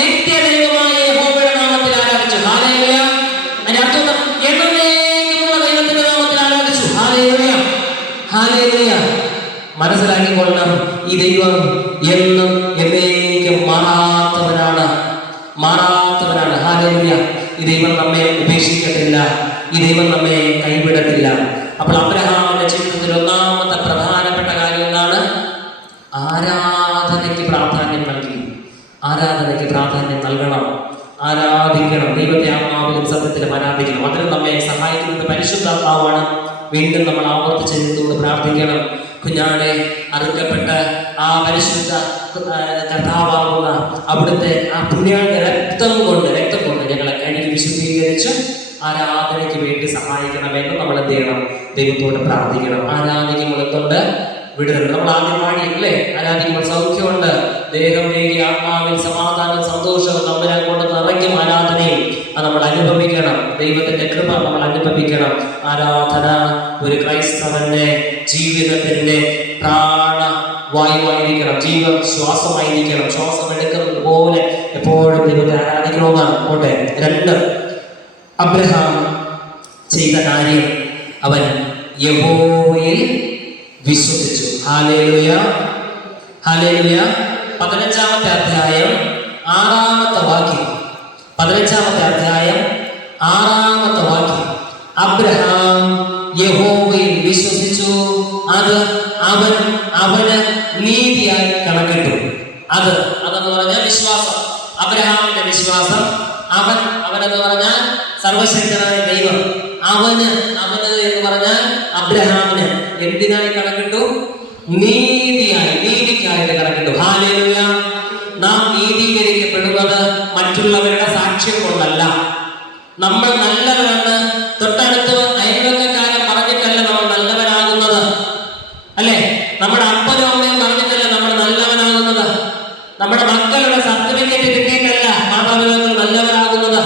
നിത്യദൈവമായ യഹോവയുടെ നാമത്തിൽ ആരാധിച്ചു. ഹല്ലേലൂയ. അതിന്റെ അർത്ഥം എന്നേക്കുമുള്ള ദൈവത്തിന്റെ നാമത്തിൽ ആരാധിച്ചു. ഹല്ലേലൂയ, ഹല്ലേലൂയ. മനസ്സിലാക്കിക്കൊള്ളണം, ഈ ദൈവം എന്നും എന്നേക്കും മാറാത്തവനാണ്. ഹല്ലേലൂയ. ഈ ദൈവം നമ്മെ ഉപേക്ഷിക്കത്തില്ല, ഈ ദൈവം നമ്മെ കൈവിടത്തില്ല. അപ്പോൾ അബ്രഹാമിന്റെ ജീവിതത്തിൽ ഒന്നാമത്തെ പ്രധാനപ്പെട്ട കാര്യം എന്താണ്? ആരാധനയ്ക്ക് പ്രാധാന്യം നൽകി. ആരാധനയ്ക്ക് പ്രാധാന്യം നൽകണം, ആരാധിക്കണം. ദൈവത്തെ ആത്മാവിലും സത്യത്തിലും ആരാധിക്കണം. അതിന് നമ്മെ സഹായിക്കുന്നത് പരിശുദ്ധാത്മാവാണ്. വീണ്ടും നമ്മൾ ആവർത്തിച്ചെടുത്തുകൊണ്ട് പ്രാർത്ഥിക്കണം. കുഞ്ഞാടെ അറുക്കപ്പെട്ട ആ പരിശുദ്ധ കർത്താവാകുന്ന അവിടുത്തെ ആ പുണ്യ രക്തം കൊണ്ട് ഞങ്ങളെ കഴുകി വിശുദ്ധീകരിച്ച് ആരാധനയ്ക്ക് വേണ്ടി സഹായിക്കണമെന്ന് നമ്മൾ എന്ത് ചെയ്യണം? ദൈവത്തോട് പ്രാർത്ഥിക്കണം. ആരാധിക്കുമ്പോൾ എന്തുണ്ട്? വിടുതൽ. നമ്മൾ ആദ്യം പാടി, അല്ലേ? ആരാധിക്കുമ്പോൾ സൗഖ്യമുണ്ട്, ദേഹം വേഗി ആത്മാവിൽ സമാധാനം സന്തോഷവും നമ്മെ കൊണ്ട് നിറയ്ക്കും ആരാധനയും. അത് നമ്മൾ അനുഭവിക്കണം. ദൈവത്തിന്റെ കൃപ നമ്മൾ അനുഭവിക്കണം. ആരാധന ഒരു ക്രൈസ്തവന്റെ ജീവിതത്തിന്റെ പ്രാണവായുവായിരിക്കണം, ജീവൻ ശ്വാസമായിരിക്കണം. ശ്വാസം എടുക്കുന്നത് പോലെ എപ്പോഴും ദൈവത്തെ ആരാധിക്കണമെന്നാണ്. ഓട്ടെ. 2, അബ്രഹാം ചെയ്ത കാര്യം, അവൻ യഹോവയിൽ വിശ്വസിച്ചു. Hallelujah, hallelujah. 15-ാമത്തെ അധ്യായം 6-ാമത്തെ വാക്യം. 15-ാമത്തെ അധ്യായം 6-ാമത്തെ വാക്യം. അബ്രഹാം യഹോവയിൽ വിശ്വസിച്ചു, അത് അവന് നീതിയായി കണക്കിട്ടു. അതെന്ന് പറഞ്ഞാൽ വിശ്വാസം, അബ്രഹാമിന്റെ വിശ്വാസം. അവനെന്ന് പറഞ്ഞാൽ സർവശക്തനായ ദൈവം. അവന് എന്ന് പറഞ്ഞാൽ അബ്രഹാമിന് എന്തിനായി കണക്കിട്ടു? നീതിക്കായിട്ട് കണക്കിട്ടു. ഹല്ലേലൂയ. നാം നീതീകരിക്കപ്പെടുന്നത് മറ്റുള്ളവരുടെ സാക്ഷ്യം കൊണ്ടല്ല. നമ്മൾ നല്ലവരെന്ന് തൊട്ടടുത്ത് അയൽവക്കക്കാരൻ പറഞ്ഞിട്ടല്ല നമ്മൾ നല്ലവനാകുന്നത്, അല്ലെ? നമ്മുടെ അപ്പനും അമ്മയും പറഞ്ഞിട്ടല്ല നമ്മൾ നല്ലവനാകുന്നത്. നമ്മുടെ മക്കളുടെ സർട്ടിഫിക്കറ്റ് കിട്ടിയിട്ടല്ല മാതാപിതാക്കൾ നല്ലവരാകുന്നത്.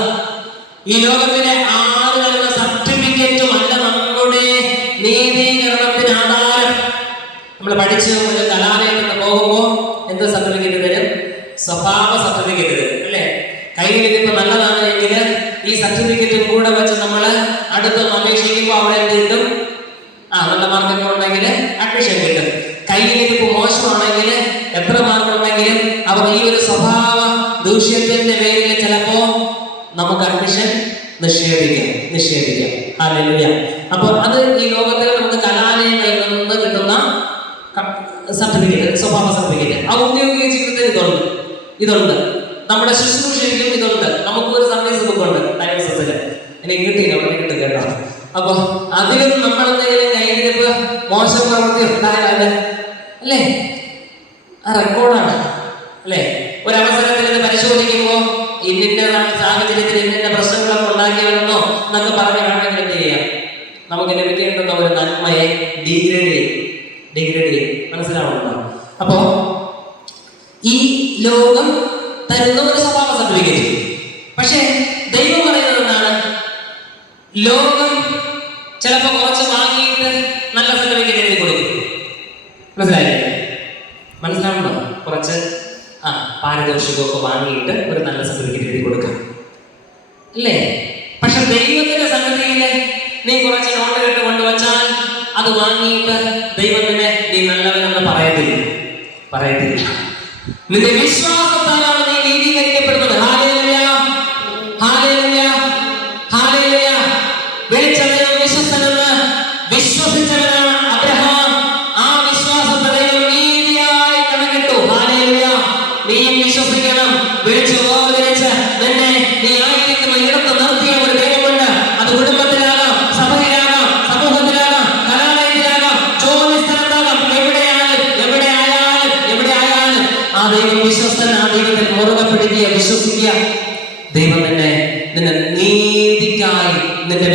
ഈ ലോകത്തിലെ ആളുകളുടെ സർട്ടിഫിക്കറ്റും അല്ല നമ്മുടെ നീതീകരണത്തിന് ആധാരം. നമ്മൾ പഠിച്ച് ഒരു കലാലയത്തിൽ പോകുമ്പോൾ എന്ത് സർട്ടിഫിക്കറ്റ് തരും? സ്വഭാവ സർട്ടിഫിക്കറ്റ് തരും, അല്ലെ? കയ്യിലിരിപ്പ് നല്ലതാണ് എങ്കിൽ ഈ സർട്ടിഫിക്കറ്റും കൂടെ വെച്ച് നമ്മൾ അടുത്തൊന്ന് അപേക്ഷിക്കുമ്പോൾ അവിടെ എന്ത് കിട്ടും? നല്ല മാർക്കൊക്കെ ഉണ്ടെങ്കിൽ അഡ്മിഷൻ കിട്ടും. കയ്യിലിരിപ്പ് മോശമാണെങ്കിൽ എത്ര മാർക്ക് ഉണ്ടെങ്കിലും അവർ ഈ ഒരു സ്വഭാവ ദൂഷ്യത്തിന്റെ പേരിൽ ചിലപ്പോ നമുക്ക് അഡ്മിഷൻ നിഷേധിക്കാം. ഹല്ലേലൂയ. അപ്പൊ അത് ഈ ലോകത്തിൽ നമുക്ക് കലാലയങ്ങളിൽ നിന്ന് കിട്ടുന്ന സർട്ടിഫിക്കറ്റ്, സ്വഭാവ സർട്ടിഫിക്കറ്റ്. ഔദ്യോഗിക ജീവിതത്തിൽ ഇതുണ്ട്. നമ്മുടെ ശുശ്രൂഷയിലും ഇതുണ്ട്. നമുക്ക് ഒരു സർവീസ് ബുക്ക് ഉണ്ട് ടൈംസസില്. എനിക്ക് കിട്ടിയില്ല, അവിടെ കിട്ടും കേട്ടോ. അപ്പൊ അതിലും നമ്മൾ എന്തെങ്കിലും കയ്യിലിരിപ്പ് മോശം പ്രവൃത്തി ഉണ്ടായാല്, അല്ലേ, ആ റെക്കോർഡാണ്, അല്ലെ? ഒരവസരത്തിൽ ഇത് പരിശോധിക്കുമ്പോ ഇന്നിന്റെ സാഹചര്യത്തിൽ ഇന്നിന്റെ പ്രശ്നങ്ങളൊക്കെ ഉണ്ടാക്കിയവരെന്നോ എന്നൊക്കെ പറഞ്ഞ് വേണമെങ്കിൽ എന്ത് ചെയ്യാം? നമുക്ക് ലഭിക്കേണ്ടുന്ന ഒരു നന്മയെ ഡിഗ്രേഡ് ചെയ്യും. മനസ്സിലാവുന്നുണ്ടോ? അപ്പോ ഈ ലോകം തരുന്ന ഒരു സ്വഭാവ സർട്ടിഫിക്കറ്റ്. പക്ഷെ ദൈവം പറയുന്നത് എന്താണ്? ലോകം ചിലപ്പോ കുറച്ച് വാങ്ങിയിട്ട് നല്ല സർട്ടിഫിക്കറ്റ് എഴുതി കൊടുക്കും. മനസ്സിലാവുന്നുണ്ടോ? കുറച്ച് പാരിതോഷികമൊക്കെ വാങ്ങിയിട്ട് ഒരു നല്ല സർട്ടിഫിക്കറ്റ് എഴുതി കൊടുക്കാം, അല്ലേ? പക്ഷെ ദൈവത്തിന്റെ സന്നിധിയില് നീ കുറച്ച് നോട്ട് കെട്ട് കൊണ്ടുവച്ചാൽ അത് വാങ്ങിയിട്ട് ദൈവത്തിന് നീ നല്ലവനെന്ന് പറയത്തില്ല. നിന്റെ വിശ്വാസത്താലാണ് നീ നീതീകരിക്കപ്പെടുന്നത്. ഹല്ലേലൂയ, ഹല്ലേലൂയ, ഹല്ലേലൂയ. വിളിച്ചവനും വിശ്വസ്തനെന്ന് വിശ്വസിച്ചവനാണ് അബ്രഹാം. ആ വിശ്വാസത്തെ ദൈവം നീതിയായി കണക്കിട്ടു.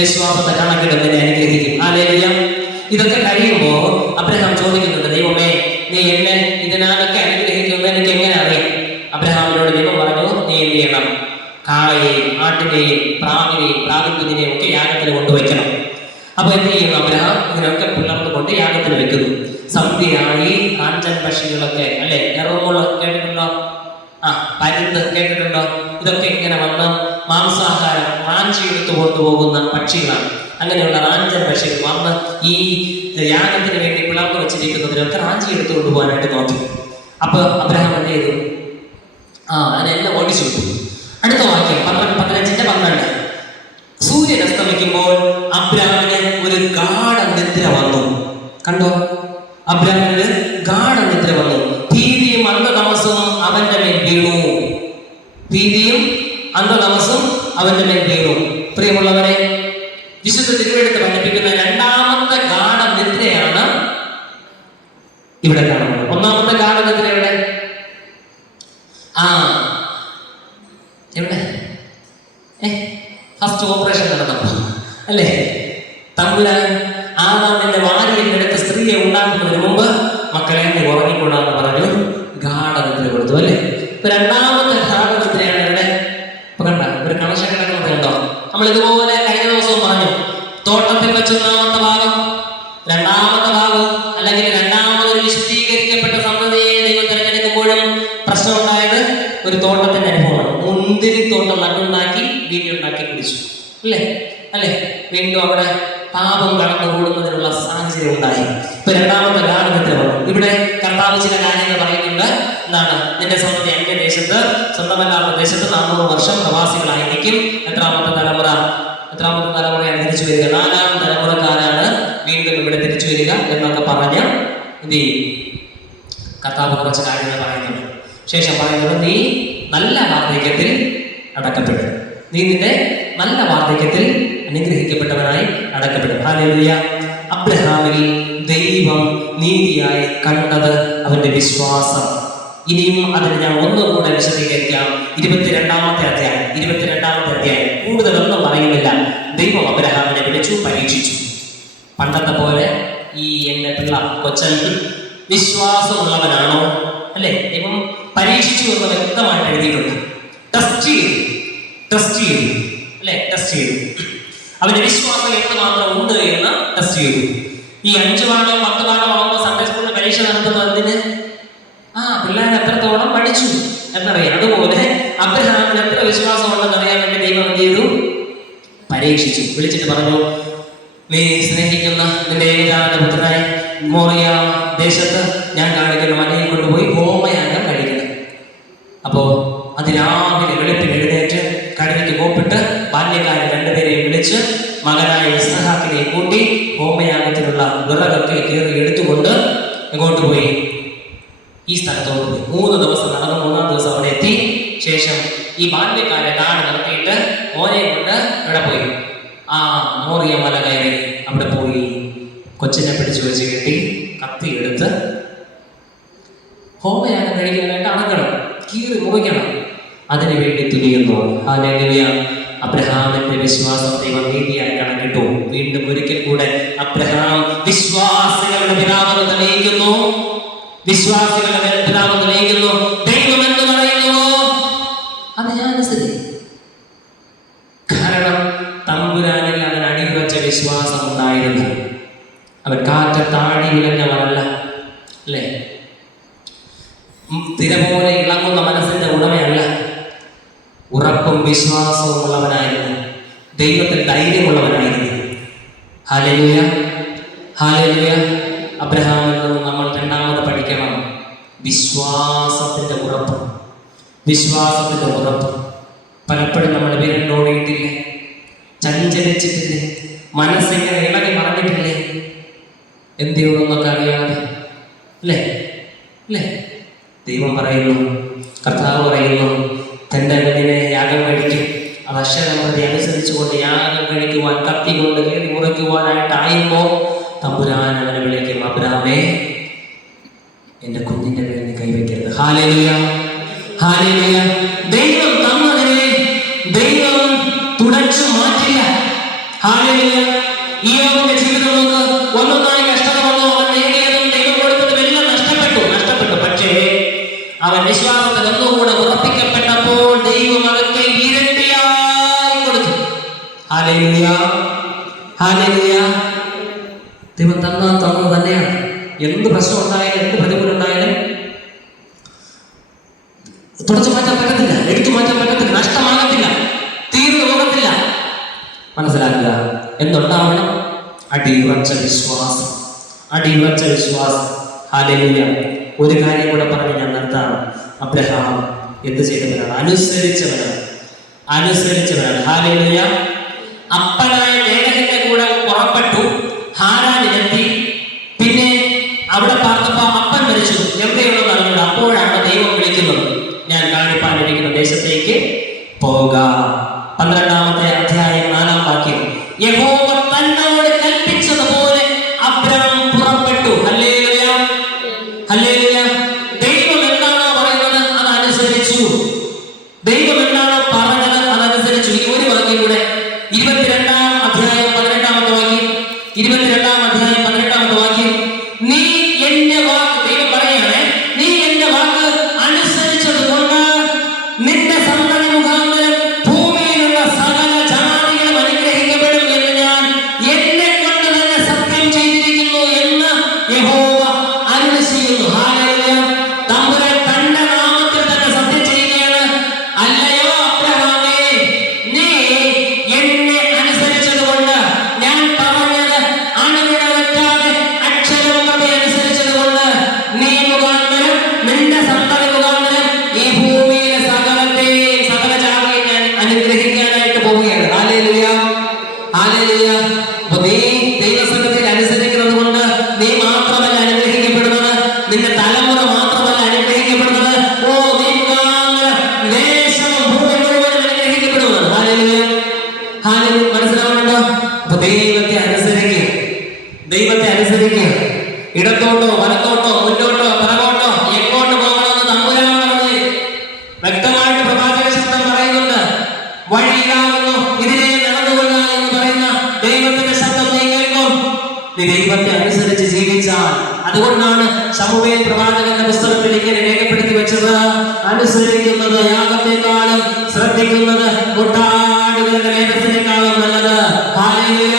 വിശ്വാസത്തെ കണക്കിടുന്നതിനെ അനുഗ്രഹിക്കും. ഹല്ലേലൂയ. ഇതൊക്കെ കഴിയുമ്പോൾ അബ്രഹാം ചോദിക്കുന്നുണ്ട്, ദൈവമേ നീ എന്നെ ഇതിനാലൊക്കെ അനുഗ്രഹിക്കുമെന്ന് എനിക്ക് എങ്ങനെ അറിയാം? അബ്രഹാമിനോട് ദൈവം പറഞ്ഞു, നീ എന്ത് ചെയ്യണം? കാളയെയും ആട്ടിനെയും പ്രാവിൻ കുഞ്ഞിനെയും ഒക്കെ യാഗത്തിന് കൊണ്ടുവയ്ക്കണം. അപ്പൊ എന്ത് ചെയ്യുന്നു? അബ്രഹാം ഇതിനൊക്കെ പിളർന്നു കൊണ്ട് യാഗത്തിന് വെക്കുന്നു. സന്ധ്യയായി കാഞ്ചൻ പക്ഷികളൊക്കെ അല്ലെ, എറോമുള്ള കേട്ടിട്ടുണ്ടോ? പരുന്ത് കേട്ടിട്ടുണ്ടോ? ഇതൊക്കെ ഇങ്ങനെ വന്ന് മാംസാഹാരം റാഞ്ചിയെടുത്ത് കൊണ്ടുപോകുന്ന പക്ഷികളാണ്. അങ്ങനെയുള്ള റാഞ്ചൻ പക്ഷികൾ വന്ന് ഈ യാഗത്തിന് വേണ്ടി പിളർന്നു വെച്ചിരിക്കുന്നതിനൊക്കെ റാഞ്ചി എടുത്തു കൊണ്ടുപോകാനായിട്ട് നോക്കി. അപ്പൊ അബ്രഹാം എന്ത് ചെയ്തു? അതിനെല്ലാം ഓടിച്ചു വിട്ടു. അടുത്ത വാക്യം 15:12. സൂര്യൻ അസ്തമിക്കുമ്പോൾ അബ്രഹാമിന് ഒരു ഗാഢനിദ്ര വന്നു. കണ്ടോ? അബ്രഹാമിന് ഗാഢനിദ്ര വന്നു. ഭീതിയും അന്ധതമസവും അവന്റെ മേൽ വീണു. ഭീതിയും അന്ധതമസും അവന്റെ മേൽ വീണു. പ്രിയമുള്ളവരെ, വിശുദ്ധ തിരുവെഴുത്ത് പഠിപ്പിക്കുന്ന രണ്ടാമത്തെ ഗാഢനിദ്രയാണ് ഇവിടെ കാണുന്നത്. ഒന്നാമത്തെ ഗാഢനിദ്ര എവിടെ? എവിടെ? ഫസ്റ്റ് ഓപ്പറേഷൻ നടന്നപ്പോ അല്ലേ? തമ്പുരാൻ ആദാമിന്റെ വാരിയെടുത്ത സ്ത്രീയെ ഉണ്ടാക്കുന്നതിന് മുമ്പ് മക്കളെ നീ ഉറങ്ങിക്കൂടാന്ന് പറഞ്ഞു ഗാഢനിദ്ര കൊടുത്തു അല്ലേ? ഇപ്പൊ രണ്ടാമത്തെ ഗാഢനിദ്രയാണ് ഇവിടെ. ഇപ്പൊ കണ്ട ഒരു കണക്ഷൻ കിടക്കുന്നത് കണ്ടോ? നമ്മൾ ഇതുപോലെ കഴിഞ്ഞ ദിവസവും പറഞ്ഞു, തോട്ടത്തിൽ വെച്ച് ഒന്നാമത്തെ ഭാഗം, രണ്ടാമത്തെ ഭാഗം അല്ലെങ്കിൽ രണ്ടാമതൊരു വിശുദ്ധീകരിക്കപ്പെട്ട സന്തതിയെ ദൈവം തിരഞ്ഞെടുക്കുമ്പോഴും പ്രശ്നം ഉണ്ടായത് ഒരു തോട്ടത്തിന്റെ അനുഭവമാണ്. മുന്തിരി തോട്ടം നട്ടുണ്ടാക്കി വീടുണ്ടാക്കി കുടിച്ചു അല്ലേ? വീണ്ടും അവിടെ പാപം കടന്നുകൂടുന്നതിനുള്ള സാഹചര്യം ഉണ്ടായി. ഇപ്പൊ രണ്ടാമത്തെ ഗാഢനിദ്ര വന്നു. ഇവിടെ കർത്താവ് ചില കാര്യങ്ങൾ പറയുന്നുണ്ട്. എന്താണ്? നിന്റെ സന്തതി അന്യദേശത്ത്, സ്വന്തമല്ലാത്ത ദേശത്ത് 400 വർഷം പ്രവാസികളായിരിക്കും. എത്രാമത്തെ തലമുറയാണ് തിരിച്ചു വരിക? 4ാം തലമുറക്കാരാണ് വീണ്ടും ഇവിടെ തിരിച്ചു വരിക എന്നൊക്കെ പറഞ്ഞ് എന്ത് ചെയ്യും? കർത്താവ് കുറച്ച് കാര്യങ്ങൾ പറയുന്നുണ്ട്. ശേഷം പറയുന്നത്, നീ നല്ല വാർദ്ധക്യത്തിൽ അടക്കപ്പെടും. നീ നിന്റെ നല്ല വാർദ്ധക്യത്തിൽ അനുഗ്രഹിക്കപ്പെട്ടവനായി അടക്കപ്പെടും. ഹല്ലേലൂയ. അബ്രഹാമിൽ ദൈവം നീതിയായി കണ്ടത് അവന്റെ വിശ്വാസം. ഇനിയും അതിന് ഞാൻ ഒന്നുകൂടെ വിശദീകരിക്കാം. 22-ാമത്തെ അധ്യായം കൂടുതലൊന്നും പറയുന്നില്ല. ദൈവം അബ്രഹാമിനെ വിളിച്ചു, പരീക്ഷിച്ചു. പണ്ടത്തെ പോലെ ഈ എന്റെ പിള്ള കൊച്ചൻ വിശ്വാസമുള്ളവനാണോ അല്ലെ? ദൈവം പരീക്ഷിച്ചു എന്ന് വ്യക്തമായിട്ട് എഴുതിയിട്ടുണ്ട്. ടെസ്റ്റ് ചെയ്തു അല്ലെ? ടെസ്റ്റ് ചെയ്തു. അവന്റെ വിശ്വാസം എത്രമാത്രം ഉണ്ട് എന്ന് ടെസ്റ്റ് ചെയ്തു. ഈ 5 പാഠോ 10 പാഠോ ആകുമ്പോൾ സൺഡേ സ്കൂളിൽ പരീക്ഷ നടത്തുന്നതിന് പിള്ളേർ എത്രത്തോളം പഠിച്ചു എന്നറിയാം. അതുപോലെ അബ്രഹാമിന് എത്ര വിശ്വാസം ഉണ്ടെന്ന് അറിയാൻ വേണ്ടി ദൈവം എന്ത് ചെയ്തു? പരീക്ഷിച്ചു. വിളിച്ചിട്ട് പറഞ്ഞു, നീ സ്നേഹിക്കുന്ന നിന്റെ ഏകജാതന്റെ പുത്രനായി മോറിയ ദേശത്ത് ഞാൻ കാണിക്കുന്ന മലയിൽ കൊണ്ടുപോയി ഹോമയാഗം കഴിക്കണം. അപ്പോ അതിരാവിലെ വെളുപ്പിന് എഴുന്നേറ്റ് കടലിക്ക് കോപ്പിട്ട് ബാല്യക്കാരെ 2 പേരെയും വിളിച്ച് മകനായ ഇസ്ഹാക്കിനെ കൂട്ടി ഹോമയാഗത്തിനുള്ള വിറകൊക്കെ കയറി എടുത്തുകൊണ്ട് എങ്ങോട്ട് പോയി? ഈ സ്ഥലത്തോട്ട് പോയി. 3 ദിവസം നടന്ന് 3-ാം ദിവസം അവിടെ എത്തി. ശേഷം ഈ ബാല്യക്കാരെ നാട് നടത്തിയിട്ട് മോനെ കൊണ്ട് ഇവിടെ പോയി മോറിയ മല കയറി അവിടെ പോയി കൊച്ചിനെ പിടിച്ചു വെച്ച് കെട്ടി കത്തി എടുത്ത് ഹോമയാഗം കഴിക്കാനായിട്ട് അടക്കണം, കീറി മുറിക്കണം. അതിനു വേണ്ടി തുനിയുന്നു. ഹല്ലേലൂയ. അബ്രഹാമിന്റെ വിശ്വാസം ദൈവം നീതിയായി കണക്കിട്ടു. വീണ്ടും ഒരിക്കൽ കൂടെ അബ്രഹാം വിശ്വാസികളുടെ പിതാവെന്ന് തെളിയിക്കുന്നു. ദൈവം എന്ന് പറയുന്നുവോ അത് ഞാൻ അനുസരിക്കും. കാരണം തമ്പുരാനിൽ അവൻ അടിയുറച്ച വിശ്വാസം ഉണ്ടായിരുന്നു. അവൻ കാറ്റത്താടി വിലഞ്ഞവനല്ല അല്ലേ? തിര പോലെ ഇളങ്ങുന്ന മനസ്സിന്റെ ഉടമയല്ല. ഉറപ്പും വിശ്വാസവും ഉള്ളവനായിരുന്നു. ദൈവത്തിൽ ധൈര്യമുള്ളവനായിരുന്നു. Hallelujah, hallelujah. അബ്രഹാമിൽ നിന്ന് നമ്മൾ രണ്ടാമത് പഠിക്കണം വിശ്വാസത്തിന്റെ ഉറപ്പ്. വിശ്വാസത്തിന്റെ ഉറപ്പ്. പലപ്പോഴും നമ്മൾ വിരണ്ടോടിയിട്ടില്ലേ? ചഞ്ചലിച്ചിട്ടില്ലേ? മനസ്സിങ്ങനെ ഇളകി പറഞ്ഞിട്ടില്ലേ? എന്തിയോന്നൊക്കെ അറിയാതെ അല്ലേ? ദൈവം പറയുന്നു, കർത്താവ് പറയുന്നു, തന്റെ കുഞ്ഞിനെ യാഗം കഴിക്കും. അത് അക്ഷരം പ്രതി അനുസരിച്ചുകൊണ്ട് യാഗം കഴിക്കുവാൻ കത്തി കൊണ്ട് കയറി മുറിക്കുവാനായിട്ടായുമ്പോ തമ്പുരാൻ അവനെ വിളിക്കും, അബ്രഹാമേ എന്റെ കുഞ്ഞിന്റെ പേരിൽ കൈവയ്ക്കരുത്. Hallelujah, hallelujah. ദൈവം തന്നതിനെ ദൈവം തുടച്ചു മാറ്റില്ല. ഹല്ലേലൂയ. ഇയ്യോബിന്റെ ജീവിതം നോക്ക്. ഒന്നൊന്നായി കഷ്ടത വന്നു. അവൻ നേടിയതും ദൈവം കൊടുത്തതും എല്ലാം നഷ്ടപ്പെട്ടു. പക്ഷേ അവൻ വിശ്വാസത്തിൽ ഒന്നുകൂടെ ഉറപ്പിക്കപ്പെട്ടപ്പോൾ ദൈവം അവർക്ക് ഇരട്ടിയായി കൊടുത്തു. Hallelujah, hallelujah. ദൈവം തന്നത് തന്നെയാണ്. എന്ത് പ്രശ്നം ഉണ്ടായാലും, എന്ത് പ്രതികൂലം ഉണ്ടായാലും തുടച്ചു മാറ്റാൻ പറ്റത്തില്ല, എടുത്തു മാറ്റാൻ പറ്റത്തില്ല, നഷ്ടമാകത്തില്ല, തീർന്നു പോകത്തില്ല. മനസ്സിലാക്കുക. എന്തുണ്ടാവണം? അടിയുറച്ച വിശ്വാസം. ഹല്ലേലൂയ. ഒരു കാര്യം കൂടെ പറഞ്ഞ് ഞാൻ നിർത്താം. അബ്രഹാം എന്ത് ചെയ്തവനാണ്? അനുസരിച്ചവനാണ്. ഹല്ലേലൂയ. അപ്പനായ ലേഖകന്റെ കൂടെ പുറപ്പെട്ടു, ഹാരാനിലെത്തി. പിന്നെ അവിടെ പാർത്തപ്പോ അപ്പൻ മരിച്ചു. എവിടെയുള്ളത് അറിഞ്ഞില്ല. അപ്പോഴാണ് ദൈവം വിളിക്കുന്നത്, ഞാൻ കാണിപ്പാനിരിക്കുന്ന ദേശത്തേക്ക് പോകാം. 12-ാമത്തെ അധ്യായം 4-ാം വാക്യം. യഹോവ തന്നോട് കൽപ്പിച്ചതുപോലെ അബ്രഹാം പുറപ്പെട്ടു. Hallelujah, hallelujah. ദൈവം എന്താണോ പറയുന്നത് അതനുസരിച്ചു. ദൈവം എന്താണോ പറഞ്ഞത് അതനുസരിച്ചു. ഇനി ഒരു വാക്യം കൂടെ. 22-ാം അധ്യായം 18-ാമത്തെ വാക്യം. 22-ാം അധ്യായം 18-ാമത്തെ വാക്യം. നീ എന്റെ വാക്ക്, ദൈവം പറയാണ്, നീ എന്റെ വാക്ക് അനുസരിച്ചത് കൊണ്ട് നിന്റെ സന്തതി മുഖാന്തരം ഭൂമിയിലുള്ള സകല ജാതികളും അനുഗ്രഹിക്കപ്പെടും എന്ന് ഞാൻ എന്നെ കൊണ്ട് തന്നെ സത്യം ചെയ്തിരിക്കുന്നു എന്ന് യഹോവ അരുളി ചെയ്യുന്നു. ഹല്ലേലൂയ. തമ്പുരാൻ തന്റെ നാമത്തിൽ തന്നെ സത്യം ചെയ്യുകയാണ്. അല്ലയോ അബ്രഹാമേ, നീ എന്നെ അനുസരിച്ചത് കൊണ്ട്, ഞാൻ പറഞ്ഞത് അണുവിടവറ്റാതെ അക്ഷരം പ്രതി അനുസരിച്ചത് കൊണ്ട് നീ മുഖാന്തരം നിന്റെ സന്തതി മുഖാന്തരം ഈ ഭൂമിയിലെ സകല ജാതിയെ ഞാൻ അനുഗ്രഹിക്കാനായിട്ട് പോവുകയാണ്. Hallelujah, hallelujah. അപ്പൊ നീ ദൈവസന്നിധിയിൽ അനുസരിക്കുന്നത് കൊണ്ട് നീ മാത്രമല്ല അനുഗ്രഹിക്കപ്പെടുന്നത്, നിന്റെ തലമുറ മാത്രമല്ല അനുഗ്രഹിക്കപ്പെടുന്നത്. നീ മുഖാന്തരം ദേശവും ഭൂമി മുഴുവനും അനുഗ്രഹിക്കപ്പെടുന്നത്. Hallelujah, hallelujah. മനസ്സിലാവുന്നുണ്ടോ? അപ്പൊ ദൈവത്തെ അനുസരിക്കുക. ഇടത്തോട്ടോ വലത്തോട്ടോ മുന്നോട്ടോ പിറകോട്ടോ എങ്ങോട്ട് പോകണമെന്ന് തമ്പുരാൻ പറഞ്ഞു. വ്യക്തമായിട്ട് പ്രവാചക ശബ്ദം പറയുന്നുണ്ട്. വഴി ഇതാകുന്നു, ഇതിനെ നടന്നുകൊള്ളുക എന്ന് പറയുന്ന ദൈവത്തിന്റെ ശബ്ദം നീ കേൾക്കും. നീ ദൈവത്തെ അനുസരിച്ച് ജീവിച്ചാൽ. അതുകൊണ്ടാണ് ശമൂവേൽ പ്രവാചകന്റെ പുസ്തകത്തിൽ ഇങ്ങനെ രേഖപ്പെടുത്തി വെച്ചത്, അനുസരിക്കുന്നത് യാഗത്തെക്കാളും ശ്രദ്ധിക്കുന്നത് മുട്ടാടുകളുടെ മേധസ്സിനേക്കാളും നല്ലത്. ഹല്ലേലൂയ.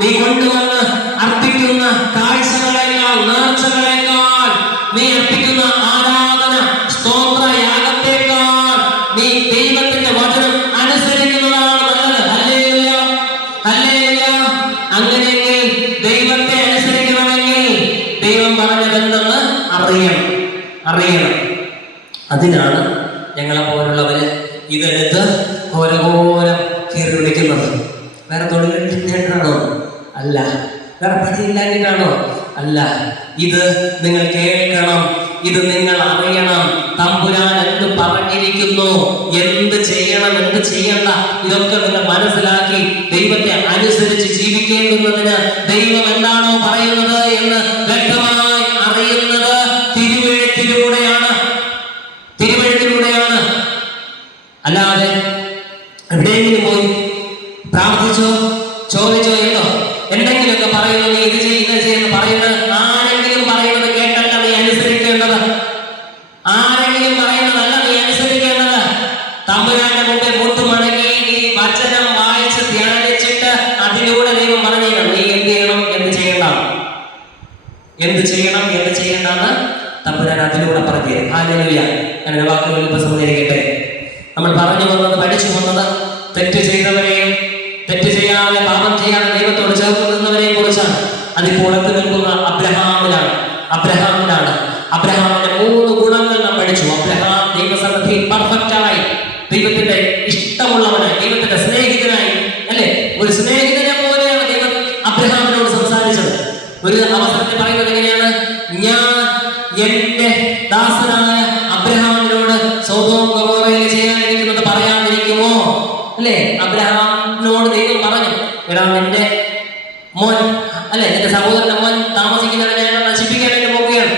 നീ കൊണ്ടുവന്ന് അർപ്പിക്കുന്ന കാഴ്ചകളേക്കാൾ, നേർച്ചകളേക്കാൾ, നീ അർപ്പിക്കുന്ന ആരാധന സ്തോത്ര യാഗത്തേക്കാൾ നീ ദൈവത്തിന്റെ വചനം അനുസരിക്കുന്നതാണ് നല്ലത്. Hallelujah, hallelujah. അങ്ങനെയെങ്കിൽ ദൈവത്തെ അനുസരിക്കണമെങ്കിൽ ദൈവം പറഞ്ഞതെന്തെന്ന് അറിയണം. അതിനാണ് ഞങ്ങളെ പോലുള്ളവര് ഇതെടുത്ത് ഘോരഘോരം കീറി വിളിക്കുന്നത്. വേറെ തൊഴിലിട്ടാണോ? അല്ല. വേറെ പണിയില്ലാഞ്ഞിട്ടാണോ? അല്ല. ഇത് നിങ്ങൾ കേൾക്കണം, ഇത് നിങ്ങൾ അറിയണം. തമ്പുരാൻ എന്ത് പറഞ്ഞിരിക്കുന്നു, എന്ത് ചെയ്യണം, എന്ത് ചെയ്യണ്ട, ഇതൊക്കെ നിങ്ങൾ മനസ്സിലാക്കി ദൈവത്തെ അനുസരിച്ച് ജീവിക്കേണ്ടുന്നതിന് ദൈവം എന്താണോ പറയുന്നത് എന്ന് വ്യക്തമായി അറിയുന്നത് തിരുവെഴുത്തിലൂടെയാണ്. അല്ലാതെ എവിടെയെങ്കിലും പോയി പ്രാർത്ഥിച്ചോ ചോദിച്ചോ എന്നോ എന്തെങ്കിലുമൊക്കെ പറയുന്നു, നീ ഇത് ചെയ്യുന്ന പറയുന്നത് ആരെങ്കിലും പറയുന്നത് കേട്ടല്ല നീ അനുസരിക്കേണ്ടത്. ആരെങ്കിലും പറയുന്നതല്ല നീ അനുസരിക്കേണ്ടത്. തമ്പുരാന്റെ മുമ്പിൽ മുട്ടുമടങ്ങി നീ വചനം വായിച്ച് ധ്യാനിച്ചിട്ട് അതിലൂടെ ദൈവം പറഞ്ഞു നീ എന്ത് ചെയ്യണം, എന്ത് ചെയ്യണ്ടെന്ന് തമ്പുരാൻ അതിലൂടെ പറഞ്ഞു. ഹല്ലേലൂയ. ഞാൻ വാക്കുകൾ ഇപ്പൊ സമ്മതിക്കട്ടെ. നമ്മൾ പറഞ്ഞു വന്നത്, പഠിച്ചു വന്നത്, തെറ്റ് ചെയ്തവരെയും തെറ്റ് ചെയ്യാതെ പാപം ചെയ്യാതെ ദൈവത്തോട് ചേർത്ത് നിന്നവരെയും കുറിച്ചാണ്. അതിപ്പോൾ എത്തി നിൽക്കുന്ന അബ്രഹാമിലാണ്. അബ്രഹാമിന്റെ 3 ഗുണങ്ങൾ നാം പഠിച്ചു. അബ്രഹാം ദൈവസന്നിധിയിൽ പെർഫെക്റ്റായി, ദൈവത്തിന്റെ ഇഷ്ടമുള്ളവനായി, ദൈവത്തിന്റെ സ്നേഹിതനായി, അല്ലെ, ഒരു സ്നേഹിതനെ പോലെയാണ് ദൈവം അബ്രഹാമിനോട് സംസാരിച്ചത്. ഒരു അവസരത്തിൽ പറയുന്നത് എങ്ങനെയാണ്? ഞാൻ എന്റെ ദാസനായ അബ്രഹാമിനോട് സൊദോം ഗൊമോറയിൽ ചെയ്യാനിരിക്കുന്നത് പറയാതിരിക്കുമോ? അല്ലെ, അബ്രഹാമിനോട് ദൈവം പറഞ്ഞു, എടാ നിന്റെ മോൻ, അല്ലെ, നിന്റെ സഹോദരന്റെ മോൻ താമസിക്കുന്നവനെ നശിപ്പിക്കാൻ വേണ്ടി നോക്കുകയാണ്,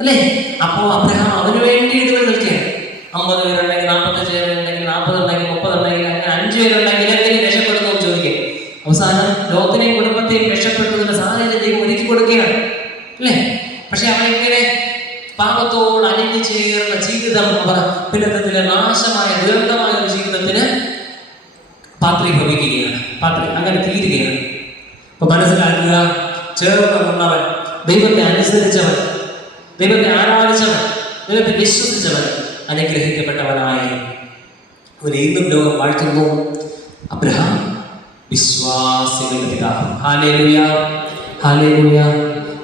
അല്ലെ. അപ്പോ അബ്രഹാം അവന് വേണ്ടി ഇതുവരെ നിൽക്കുകയാണ്. 50 പേരുണ്ടെങ്കിൽ, 45 പേരുണ്ടെങ്കിൽ, 40 ഉണ്ടെങ്കിൽ, 30 ഉണ്ടെങ്കിൽ, അങ്ങനെ 5 പേരുണ്ടെങ്കിൽ എങ്ങനെ രക്ഷപ്പെടുന്നു എന്ന് ചോദിക്കും. ലോകത്തിനെയും കുടുംബത്തെയും രക്ഷപ്പെടുത്തുന്ന സാഹചര്യം ദൈവം ഒരുക്കി കൊടുക്കുകയാണ്, അല്ലേ? പക്ഷെ അവരിങ്ങനെ പാപത്തോട് അലിഞ്ഞു ചേർന്ന ജീവിതം അവർ പിന്നത്തെ നാശമായ ദുരന്തമായ ഒരു ജീവിതത്തിന് പാത്രീഭവിക്കുകയാണ്, അങ്ങനെ തീരുകയാണ്. അപ്പൊ മനസ്സിലാക്കുക, ചേർന്ന് നിന്നവൻ, ദൈവത്തെ അനുസരിച്ചവൻ, ദൈവത്തെ ആരാധിച്ചവൻ, ദൈവത്തെ വിശ്വസിച്ചവൻ അനുഗ്രഹിക്കപ്പെട്ടവനായി അവൻ ഇന്നും ലോകം വാഴ്ത്തുന്നു. അബ്രഹാം വിശ്വാസികളുടെ പിതാവ്. Hallelujah, hallelujah.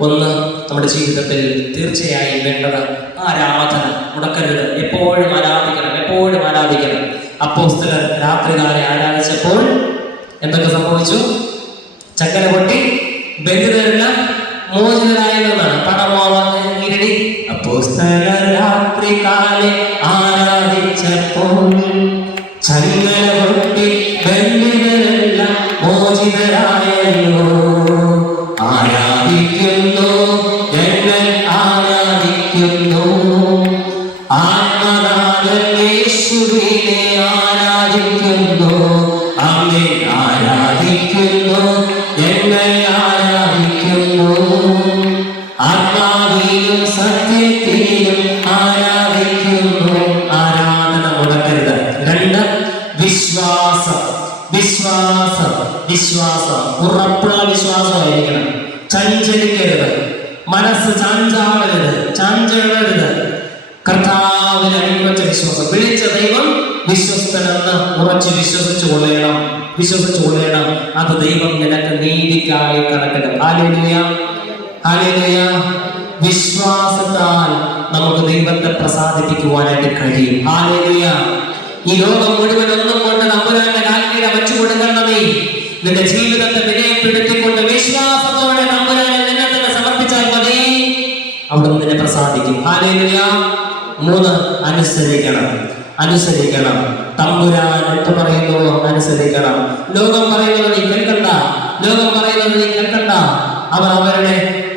ഒന്ന്, നമ്മുടെ ജീവിതത്തിൽ തീർച്ചയായും വേണ്ടത് ആരാധന മുടക്കരുത്. എപ്പോഴും ആരാധിക്കണം, എപ്പോഴും ആരാധിക്കണം. അപ്പോസ്തലർ രാത്രികാലെ ആരാധിച്ചപ്പോൾ എന്തൊക്കെ സംഭവിച്ചു? ചക്കര പൊട്ടി, ബന്ധിതരെല്ലാം മോചിതരായെന്നാണ്. പണമോളി. അപ്പോസ്തലർ രാത്രികാലെ ആരാധിച്ചപ്പോൾ ചങ്ങല പൊട്ടി, ബന്ധിതരെല്ലാം മോചിതരായല്ലോ. ആരാധിക്കുന്നു, ഞങ്ങൾ ആരാധിക്കുന്നു, ആത്മനാഥൻ യേശുവിനെ ആരാധിക്കുന്നു. ആമേൻ. ആരാധിക്കുന്നു, ഞങ്ങൾ ആരാധിക്കുന്നു, ആത്മാവിലും സത്യത്തിലും ആരാധിക്കുന്നു. ആരാധന മുടക്കരുത്. രണ്ട്, വിശ്വാസം. വിശ്വാസം, വിശ്വാസം, ഉറപ്പുള്ള വിശ്വാസമായിരിക്കണം. ചഞ്ചലിക്കരുത്, മനസ്സ് ചാഞ്ചാടരുത്. കർത്താവിൽ അടിയുറച്ച വിശ്വാസം. വിളിച്ച ദൈവം വിശ്വസ്തനെന്ന് ഉറച്ച് വിശ്വസിച്ചു കൊള്ളണം. അത് ദൈവം നിനക്ക് നീതിക്കായി കണക്കിടും. Hallelujah, hallelujah. വിശ്വാസത്താൽ നമുക്ക് ദൈവത്തെ പ്രസാദിപ്പിക്കുവാനായിട്ട് കഴിയും. ഹല്ലേലൂയ. ഈ ലോകം മുഴുവൻ ഒന്നും കൊണ്ട് തമ്പുരാന്റെ കാൽക്കീഴ വച്ചു കൊടുക്കണമേ. നിന്റെ ജീവിതത്തെ വിനയപ്പെടുത്തിക്കൊണ്ട് വിശ്വാസത്തോടെ തമ്പുരാനെ നിന്നെ തന്നെ സമർപ്പിച്ചാൽ മതി, അവിടെ നിന്നെ പ്രസാദിക്കും. ഹല്ലേലൂയ. മൂന്ന്, അനുസരിക്കണം. തമ്പുരാൻ എന്ത് പറയുന്നുവോ അനുസരിക്കണം. ലോകം പറയുന്നത് നീ കേൾക്കണ്ട. അവർ അവരുടെ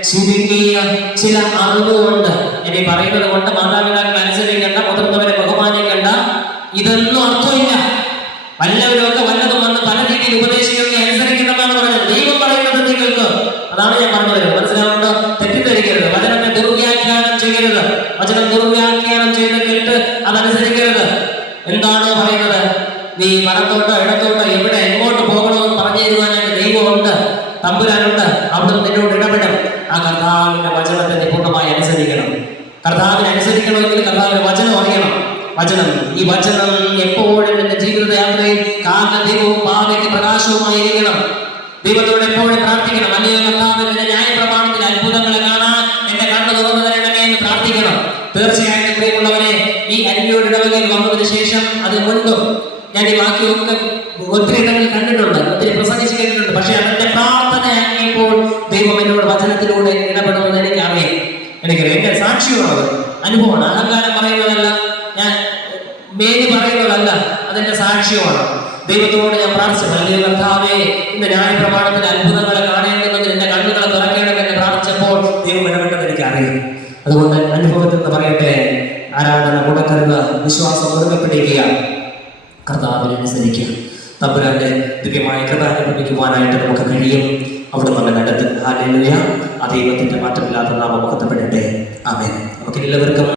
ചുരുങ്ങിയ ചില അറിവുകൊണ്ട്, ഇനി പറയുന്നത് കൊണ്ട് മാതാപിതാക്കളെ അനുസരിക്കേണ്ട, മുതിർന്നവരെ ബഹുമാനിക്കേണ്ട, ഇതൊന്നും അർത്ഥമില്ല. വല്ലവരൊക്കെ വല്ലതും വന്ന് പല രീതിയിൽ ഉപദേശിക്കുകയും അനുസരിക്കണമെന്നാണ് പറഞ്ഞത്. ദൈവം പറയുന്നത് നിങ്ങൾക്ക്, അതാണ് ഞാൻ പറഞ്ഞത്. മനസ്സിലാവുന്നുണ്ടോ? തെറ്റിദ്ധരിക്കരുത്. വചനത്തെ ദുർവ്യാഖ്യാനം ചെയ്യരുത്. വചനം ദുർവ്യാഖ്യാനം ചെയ്ത് കേട്ട് അതനുസരിക്കരുത്. എന്താണോ പറയുന്നത്, നീ വലത്തോട്ടോ ഇടത്തോട്ടോ എവിടെ എങ്ങോട്ട് പോകണമെന്ന് പറഞ്ഞു തരുവാനായിട്ട് ദൈവമുണ്ട്, തമ്പുരാനുണ്ട്. അവിടെ നിന്നോട് ഇടപെടും. ആ കർത്താവിന്റെ വചനത്തെ പൂർണ്ണമായി അനുസരിക്കണം. കർത്താവിനെ അനുസരിക്കണമെങ്കിൽ കർത്താവിന്റെ വചനം അറിയണം. ഈ വചനം എപ്പോഴും എന്റെ ജീവിത യാത്രയിൽ കാരണദൈവവും ഭാവിക്ക് പ്രകാശവുമായിരിക്കണം. ദൈവത്തോട് എപ്പോഴും പ്രാർത്ഥിക്കണം. അല്ലെങ്കിൽ കർത്താവിന്റെ ന്യായപ്രമാണത്തിൽ അത്ഭുതങ്ങളെ കാണാൻ എന്റെ കണ്ണ് തുറന്നു തരണമേ എന്ന് പ്രാർത്ഥിക്കണം. തീർച്ചയായിട്ടും പ്രിയമുള്ളവരെ, ഈ അന്യോട് ഇടവകയിൽ വന്നതിന് ശേഷം അത് മുൻപും ഞാൻ ഈ വാക്യമൊക്കെ ഒത്തിരി ഇടങ്ങളിൽ കണ്ടിട്ടുണ്ട്, ഒത്തിരി പ്രസംഗിച്ച് കേട്ടിട്ടുണ്ട്. പക്ഷെ അതിന്റെ പ്രാർത്ഥനയാക്കിയപ്പോൾ ദൈവം എന്നോട് വചനത്തിലൂടെ ഇടപെടുന്നത് എനിക്കറിയാം. എന്റെ സാക്ഷ്യമാണ്, അനുഭവമാണ്. അഹങ്കാരം പറയുന്നതല്ല, ഞാൻ മേനി പറയുന്നതല്ല, അതെന്റെ സാക്ഷ്യമാണ്. ദൈവത്തോട് ഞാൻ പ്രാർത്ഥിച്ചു, വലിയ കർത്താവേ, ഇന്ന് ന്യായപ്രമാണത്തിന്റെ അത്ഭുതങ്ങളെ കാണേണ്ടുന്നതിന് എന്റെ കണ്ണുകളെ തുറക്കേണ്ടതെന്ന് പ്രാർത്ഥിച്ചപ്പോൾ ദൈവം ഇടപെട്ടത് എനിക്കറിയാം. അതുകൊണ്ട് അനുഭവത്തിൽ നിന്ന് പറയട്ടെ, ആരാധന മുടക്കരുത്, വിശ്വാസം മുറുകെ പിടിക്കുക, കർത്താവിനെ അനുസരിക്കുക. തമ്പുരാന്റെ ദിവ്യമായ കൃപ അനുഭവിക്കുവാനായിട്ട് നമുക്ക് കഴിയും. അവിടെ നമ്മെ നടത്തും. ഹല്ലേലൂയ. ആ ദൈവത്തിന്റെ മാറ്റമില്ലാത്ത നാമം മഹത്വപ്പെടട്ടെ. ആമേൻ. നമുക്ക് എല്ലാവർക്കും